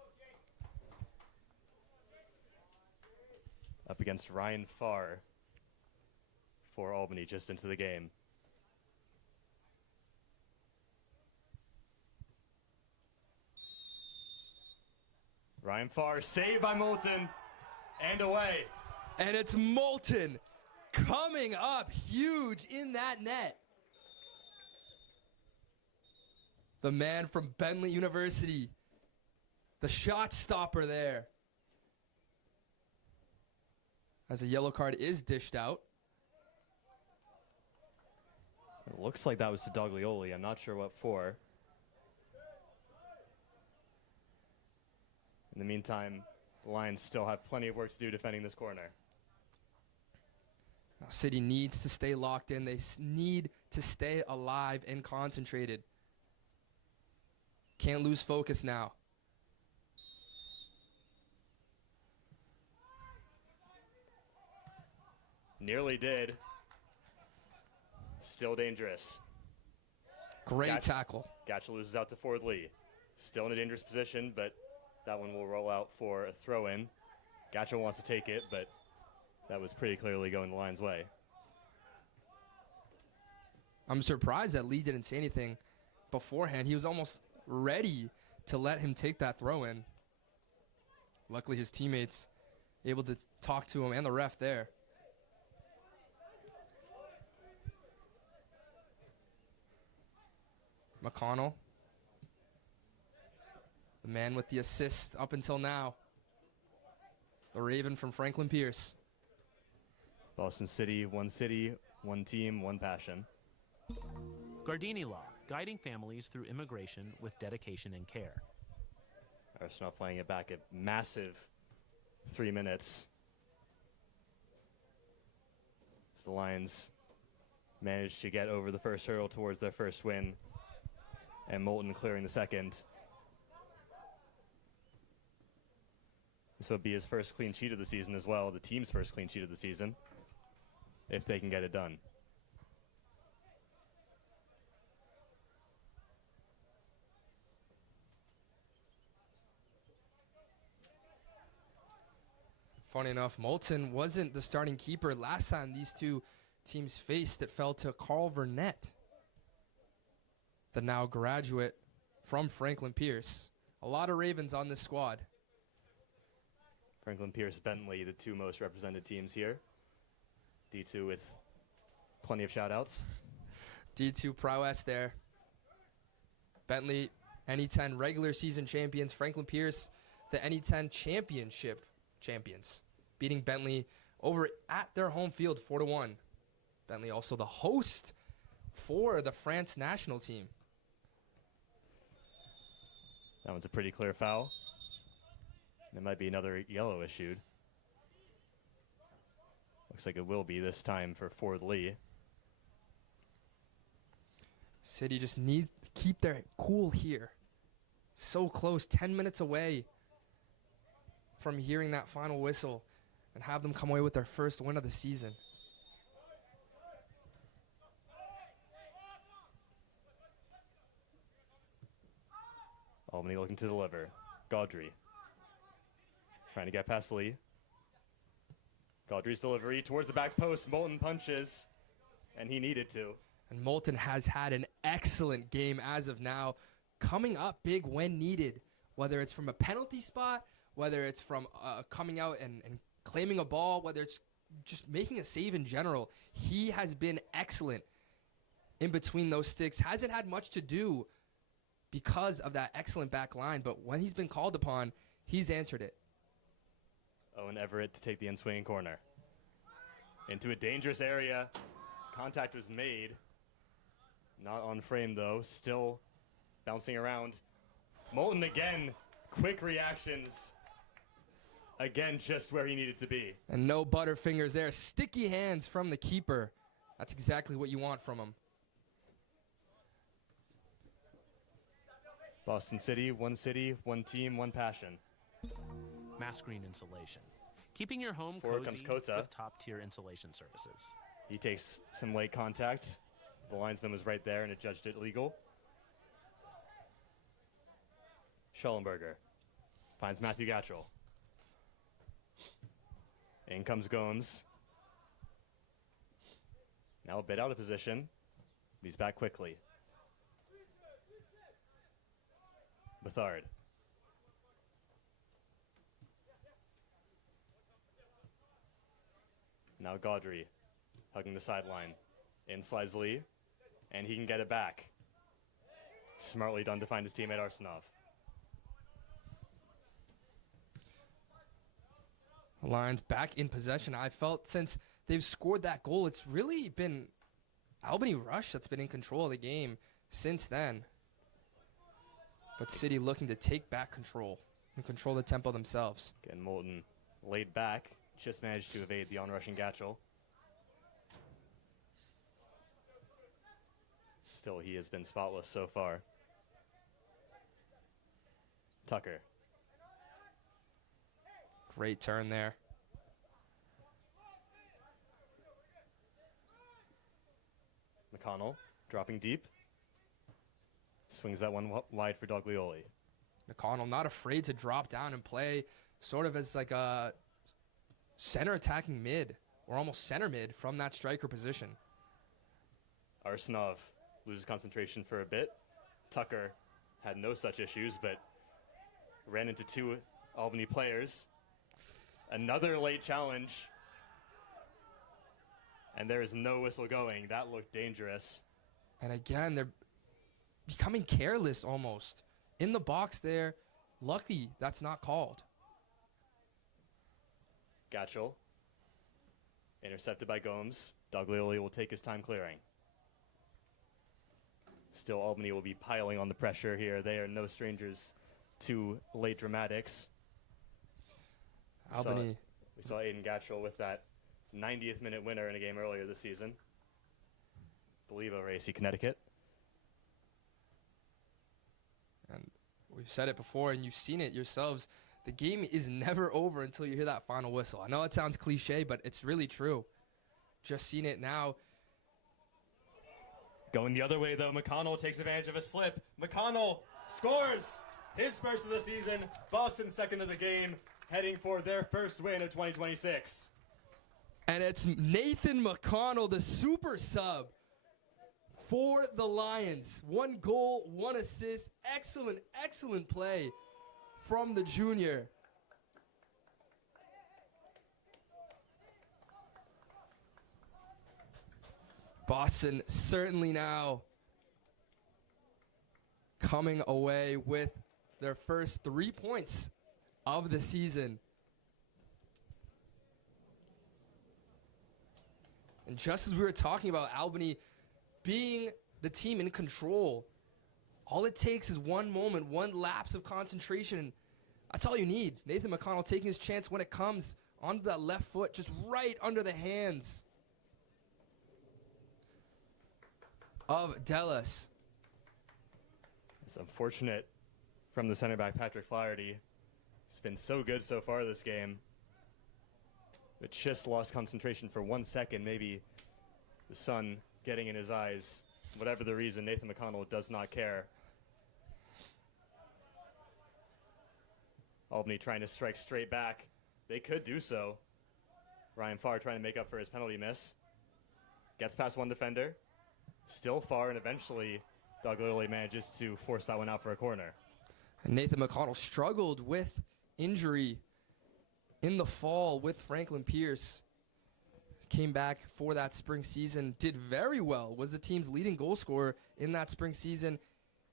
Up against Ryan Farr for Albany, just into the game. Ryan Farr, saved by Moulton, and away. And it's Moulton coming up huge in that net. The man from Bentley University. The shot stopper there. As a yellow card is dished out. It looks like that was to Doglioli. I'm not sure what for. In the meantime, the Lions still have plenty of work to do defending this corner. Now, City needs to stay locked in. They need to stay alive and concentrated. Can't lose focus now. Nearly did. Still dangerous. Great tackle. Gatcha loses out to Ford Lee. Still in a dangerous position, but that one will roll out for a throw-in. Gatcha wants to take it, but that was pretty clearly going the Lions' way. I'm surprised that Lee didn't say anything beforehand. He was almost ready to let him take that throw-in. Luckily, his teammates able to talk to him and the ref there. McConnell, the man with the assist up until now. The Raven from Franklin Pierce. Boston City, one team, one passion. Gardini Law, guiding families through immigration with dedication and care. Arsenal playing it back at massive 3 minutes. As the Lions managed to get over the first hurdle towards their first win, and Malden clearing the second. This would be his first clean sheet of the season as well, the team's first clean sheet of the season, if they can get it done. Funny enough, Moulton wasn't the starting keeper last time these two teams faced. It fell to Carl Burnett, the now graduate from Franklin Pierce. A lot of Ravens on this squad. Franklin Pierce, Bentley, the two most represented teams here. D2 with plenty of shout-outs. D2 prowess there. Bentley, NE10 regular season champions. Franklin Pierce, the NE10 championship champions, beating Bentley over at their home field 4-1. Bentley also the host for the France national team. That one's a pretty clear foul. There might be another yellow issued. Looks like it will be this time for Ford Lee. City just needs to keep their cool here. So close, 10 minutes away from hearing that final whistle and have them come away with their first win of the season. Albany looking to deliver. Gaudry trying to get past Lee. Gaudry's delivery towards the back post. Moulton punches, and he needed to. And Moulton has had an excellent game as of now, coming up big when needed, whether it's from a penalty spot, whether it's from coming out and claiming a ball, whether it's just making a save in general. He has been excellent in between those sticks. Hasn't had much to do because of that excellent back line, but when he's been called upon, he's answered it. Owen Everett to take the in-swinging corner. Into a dangerous area. Contact was made. Not on frame, though. Still bouncing around. Moulton again. Quick reactions. Again, just where he needed to be. And no butterfingers there. Sticky hands from the keeper. That's exactly what you want from him. Boston City, one team, one passion. Mass screen insulation, keeping your home Forward cozy comes Kota. with top-tier insulation services. He takes some late contact. The linesman was right there, and it judged it legal. Schellenberger finds Matthew Gatchell. In comes Gomes. Now a bit out of position. He's back quickly. Bethard. Now Gaudry hugging the sideline. In slides Lee, and he can get it back. Smartly done to find his teammate Arsenov. Lions back in possession. I felt since they've scored that goal, it's really been Albany Rush that's been in control of the game since then. But City looking to take back control and control the tempo themselves. Again, Malden laid back, just managed to evade the onrushing Gatchel. Still, he has been spotless so far. Tucker. Great turn there. McConnell dropping deep. Swings that one wide for Doglioli. McConnell not afraid to drop down and play sort of as like a center attacking mid or almost center mid from that striker position. Arsenov loses concentration for a bit. Tucker had no such issues, but ran into two Albany players. Another late challenge. And there is no whistle going. That looked dangerous. And again, they're becoming careless almost. In the box there, lucky that's not called. Gatchel. Intercepted by Gomes. Doglioli will take his time clearing. Still, Albany will be piling on the pressure here. They are no strangers to late dramatics. Albany. We saw Aiden Gatchel with that 90th minute winner in a game earlier this season. I believe over AC Connecticut. And we've said it before, and you've seen it yourselves. The game is never over until you hear that final whistle. I know it sounds cliche, but it's really true. Just seen it now. Going the other way, though, McConnell takes advantage of a slip. McConnell scores his first of the season. Boston's second of the game, heading for their first win of 2026. And it's Nathan McConnell, the super sub for the Lions. 1 goal, 1 assist. Excellent, excellent play from the junior. Boston certainly now coming away with their first 3 points of the season. And just as we were talking about Albany being the team in control, all it takes is one moment, one lapse of concentration. That's all you need. Nathan McConnell taking his chance when it comes onto that left foot, just right under the hands of Dellis. It's unfortunate from the center back, Patrick Flaherty. He's been so good so far this game, but just lost concentration for 1 second. Maybe the sun getting in his eyes. Whatever the reason, Nathan McConnell does not care. Albany trying to strike straight back. They could do so. Ryan Farr trying to make up for his penalty miss. Gets past one defender. Still Farr, and eventually Doglioli manages to force that one out for a corner. And Nathan McConnell struggled with injury in the fall with Franklin Pierce. Came back for that spring season, did very well, was the team's leading goal scorer in that spring season.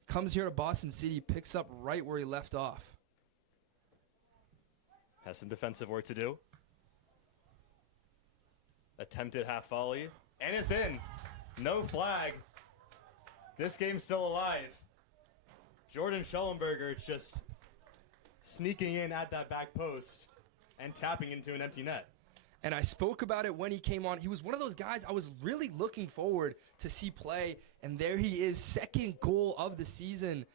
Comes here to Boston City, picks up right where he left off. Has some defensive work to do. Attempted half volley, and it's in. No flag. This game's still alive. Jordan Schellenberger just sneaking in at that back post and tapping into an empty net. And I spoke about it when he came on. He was one of those guys I was really looking forward to see play. And there he is, second goal of the season.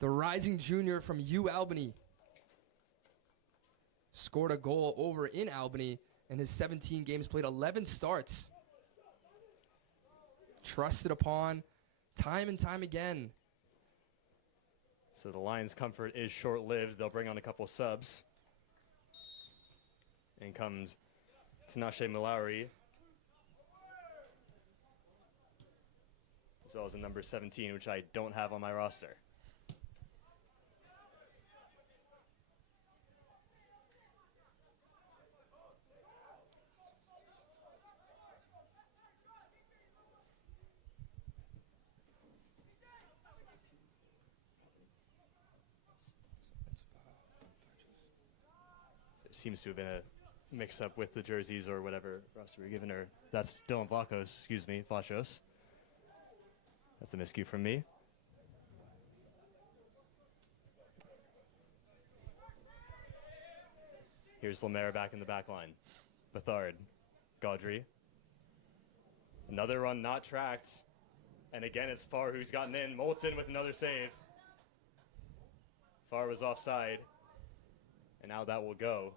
The rising junior from Albany scored a goal over in Albany in his 17 games, played 11 starts. Trusted upon time and time again. So the Lions' comfort is short-lived. They'll bring on a couple subs. In comes Tinashe Mallory, as well as a number 17, which I don't have on my roster. seems to have been a mix-up with the jerseys or whatever roster we're given. Or that's Dylan Vlachos, excuse me, Vlachos. That's a miscue from me. Here's Lemaire back in the back line. Bethard, Gaudry. Another run not tracked. And again, it's Farr who's gotten in. Moulton with another save. Farr was offside. And now that will go.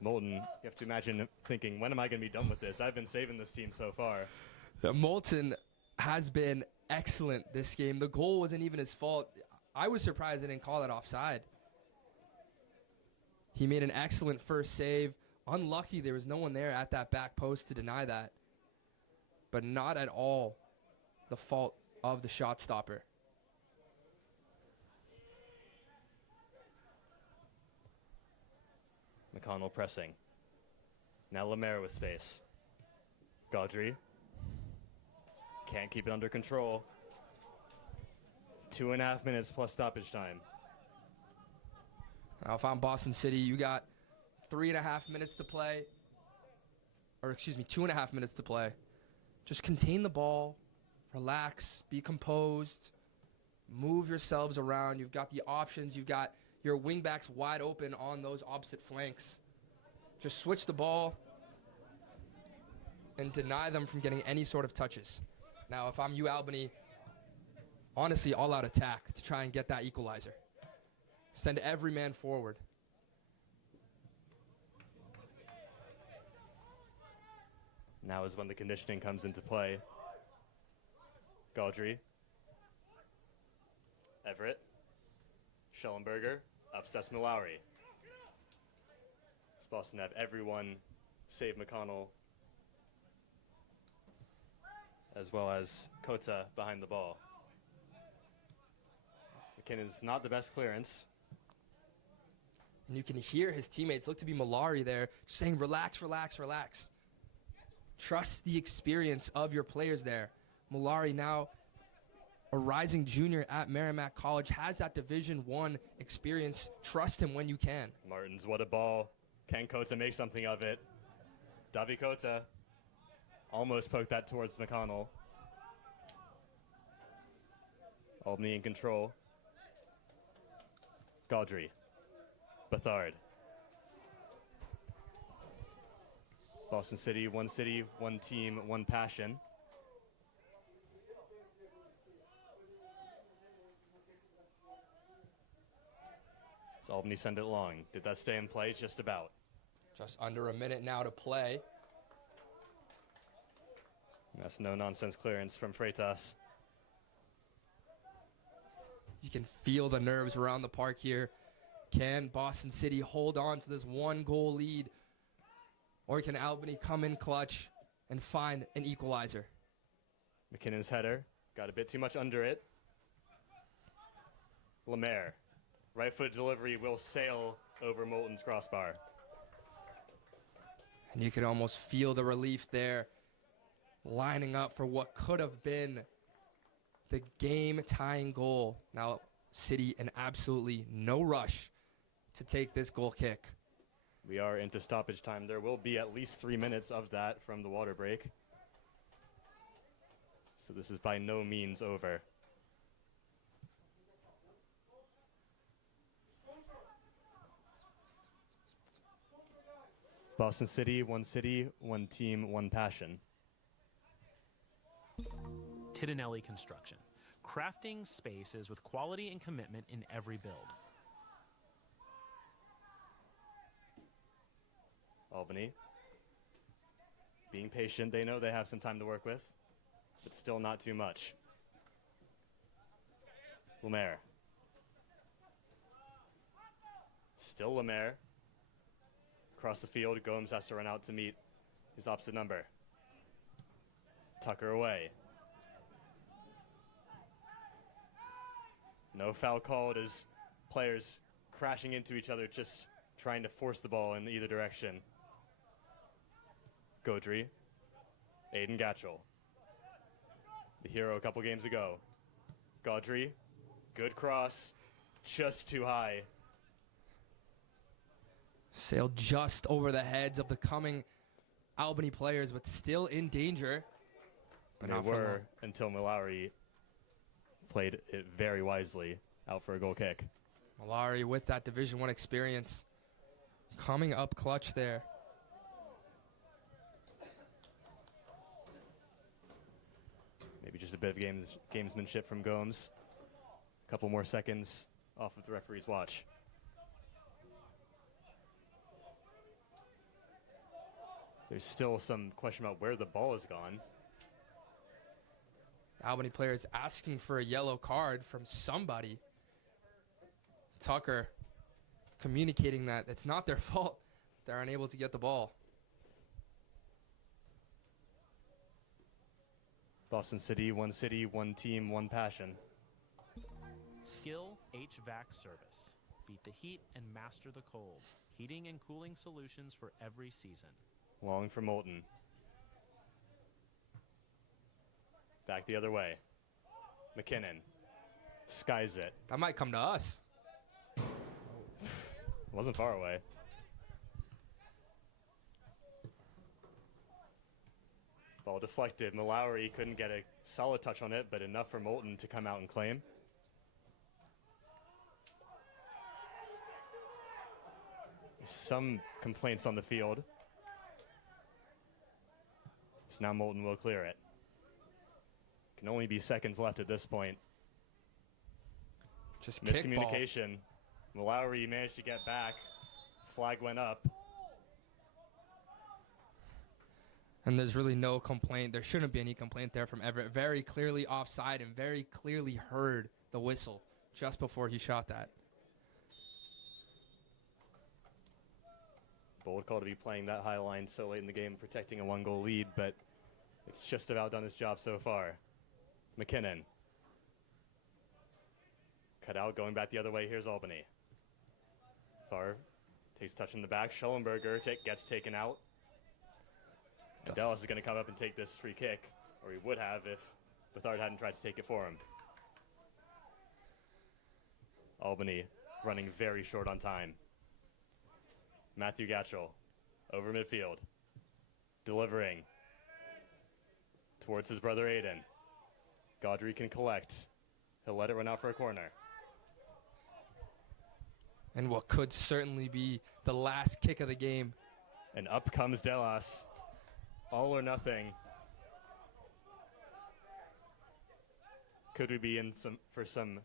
Moulton, you have to imagine thinking, when am I going to be done with this? I've been saving this team so far. Moulton has been excellent this game. The goal wasn't even his fault. I was surprised they didn't call that offside. He made an excellent first save. Unlucky there was no one there at that back post to deny that. But not at all the fault of the shot stopper. McConnell pressing. Now Lemaire with space. Gaudry. Can't keep it under control. 2.5 minutes plus stoppage time. Now if I'm Boston City, you got 3.5 minutes to play. Or excuse me, 2.5 minutes to play. Just contain the ball, relax, be composed, move yourselves around. You've got the options. You've got your wingbacks wide open on those opposite flanks. Just switch the ball and deny them from getting any sort of touches. Now, if I'm you, Albany, honestly, all-out attack to try and get that equalizer. Send every man forward. Now is when the conditioning comes into play. Gaudry. Everett. Schellenberger. Upsets Mallory. It's Boston have everyone save McConnell, as well as Kota behind the ball. McKinnon's not the best clearance. And you can hear his teammates, look to be Mallory there, just saying, relax, relax, relax. Trust the experience of your players there. Mallory, now a rising junior at Merrimack College, has that Division I experience. Trust him when you can. Martins, what a ball. Can Kota make something of it? Davi Kota almost poked that towards McConnell. Albany in control. Gaudry. Bethard. Boston City, one team, one passion. So Albany send it long. Did that stay in play? Just about. Just under a minute now to play. That's no-nonsense clearance from Freitas. You can feel the nerves around the park here. Can Boston City hold on to this one-goal lead? Or can Albany come in clutch and find an equalizer? McKinnon's header got a bit too much under it. Lemaire. Right foot delivery will sail over Moulton's crossbar. And you can almost feel the relief there, lining up for what could have been the game-tying goal. Now, City in absolutely no rush to take this goal kick. We are into stoppage time. There will be at least 3 minutes of that from the water break. So this is by no means over. Boston City, one team, one passion. Tidanelli Construction, crafting spaces with quality and commitment in every build. Albany. Being patient, they know they have some time to work with, but still not too much. Lemaire. Still Lemaire. Across the field, Gomes has to run out to meet his opposite number. Tucker away. No foul called as players crashing into each other, just trying to force the ball in either direction. Gaudry. Aiden Gatchell. The hero a couple games ago. Gaudry. Good cross. Just too high. Sailed just over the heads of the coming Albany players, but still in danger. But They not for long. were until Mallory played it very wisely out for a goal kick. Mallory with that Division I experience coming up clutch there. Maybe just a bit of gamesmanship from Gomes. A couple more seconds off of the referee's watch. There's still some question about where the ball has gone. Albany players asking for a yellow card from somebody. Tucker communicating that it's not their fault. They're unable to get the ball. Boston City, one team, one passion. Skill HVAC service. Beat the heat and master the cold. Heating and cooling solutions for every season. Long for Moulton. Back the other way. McKinnon skies it. That might come to us. Wasn't far away. Ball deflected. Mallory couldn't get a solid touch on it, but enough for Moulton to come out and claim. There's some complaints on the field. So now Moulton will clear it. Can only be seconds left at this point. Just kick ball. Miscommunication. Mallory managed to get back. Flag went up. And there's really no complaint. There shouldn't be any complaint there from Everett. Very clearly offside and very clearly heard the whistle just before he shot that. Bold call to be playing that high line so late in the game, protecting a 1-goal lead, but it's just about done its job so far. McKinnon. Cut out, going back the other way. Here's Albany. Favre takes a touch in the back. Schellenberger gets taken out. And Dallas is going to come up and take this free kick, or he would have if Bethard hadn't tried to take it for him. Albany running very short on time. Matthew Gatchell over midfield, delivering towards his brother Aiden. Gaudry can collect. He'll let it run out for a corner. And what could certainly be the last kick of the game. And up comes Delas. All or nothing. Could we be in for some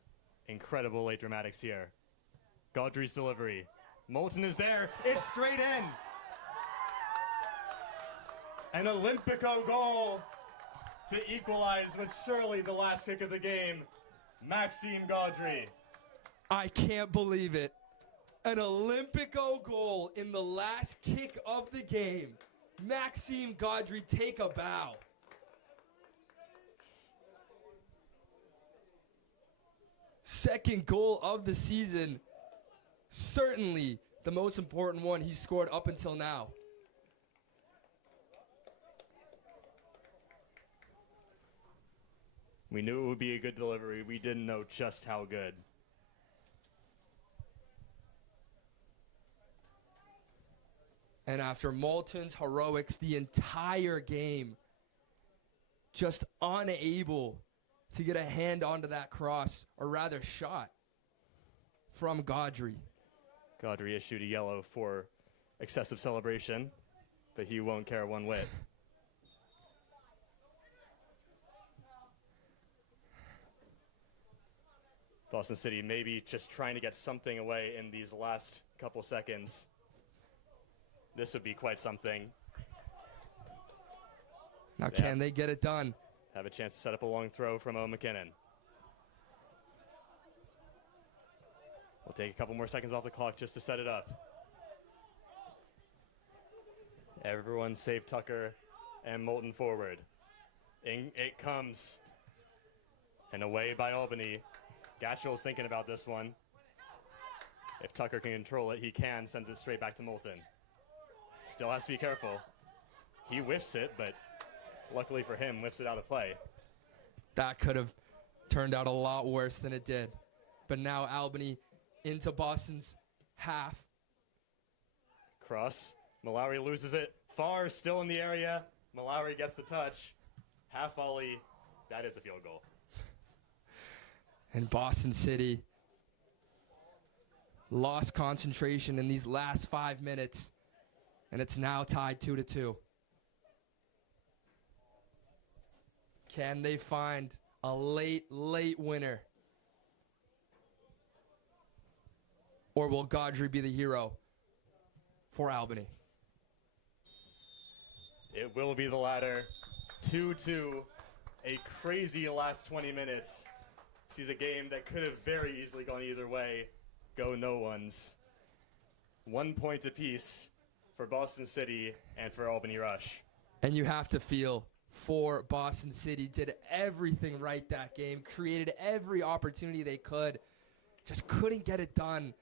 incredible late dramatics here? Gaudry's delivery. Moulton is there. It's straight in. An Olympico goal to equalize with surely the last kick of the game. Maxime Gaudry. I can't believe it. An Olympico goal in the last kick of the game. Maxime Gaudry, take a bow. Second goal of the season. Certainly the most important one he's scored up until now. We knew it would be a good delivery. We didn't know just how good. And after Moulton's heroics the entire game, just unable to get a hand onto that cross, or rather shot, from Gaudry. Gaudry issued a yellow for excessive celebration, but he won't care one whit. Boston City maybe just trying to get something away in these last couple seconds. This would be quite something. Now, can they get it done? Have a chance to set up a long throw from O. McKinnon. We'll take a couple more seconds off the clock just to set it up. Everyone save Tucker and Moulton forward. In it comes. And away by Albany. Gatchell's thinking about this one. If Tucker can control it, he can. Sends it straight back to Moulton. Still has to be careful. He whiffs it, but luckily for him, whiffs it out of play. That could have turned out a lot worse than it did. But now Albany into Boston's half. Cross. Malawi loses it. Far still in the area. Malawi gets the touch. Half volley. That is a field goal. And Boston City lost concentration in these last 5 minutes, and it's now tied 2-2. Can they find a late winner? Or will Godry be the hero for Albany? It will be the latter. 2-2. A crazy last 20 minutes. Sees a game that could have very easily gone either way. Go no ones. 1 point apiece for Boston City and for Albany Rush. And you have to feel for Boston City. Did everything right that game. Created every opportunity they could. Just couldn't get it done.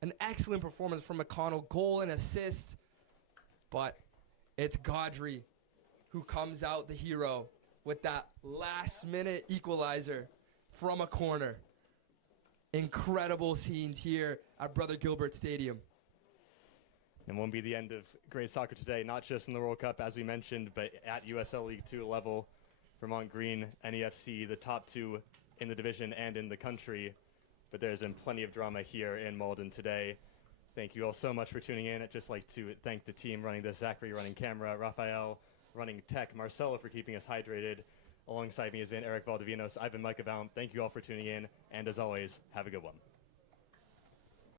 An excellent performance from McConnell. Goal and assist. But it's Godry who comes out the hero with that last-minute equalizer from a corner. Incredible scenes here at Brother Gilbert Stadium. And won't be the end of great soccer today, not just in the World Cup, as we mentioned, but at USL League 2 level. Vermont Green, NEFC, the top two in the division and in the country. But there's been plenty of drama here in Malden today. Thank you all so much for tuning in. I'd just like to thank the team running this, Zachary running camera, Raphael running tech, Marcelo for keeping us hydrated. Alongside me has been Eric Valdivinos. I've been Micah Baum. Thank you all for tuning in. And as always, have a good one.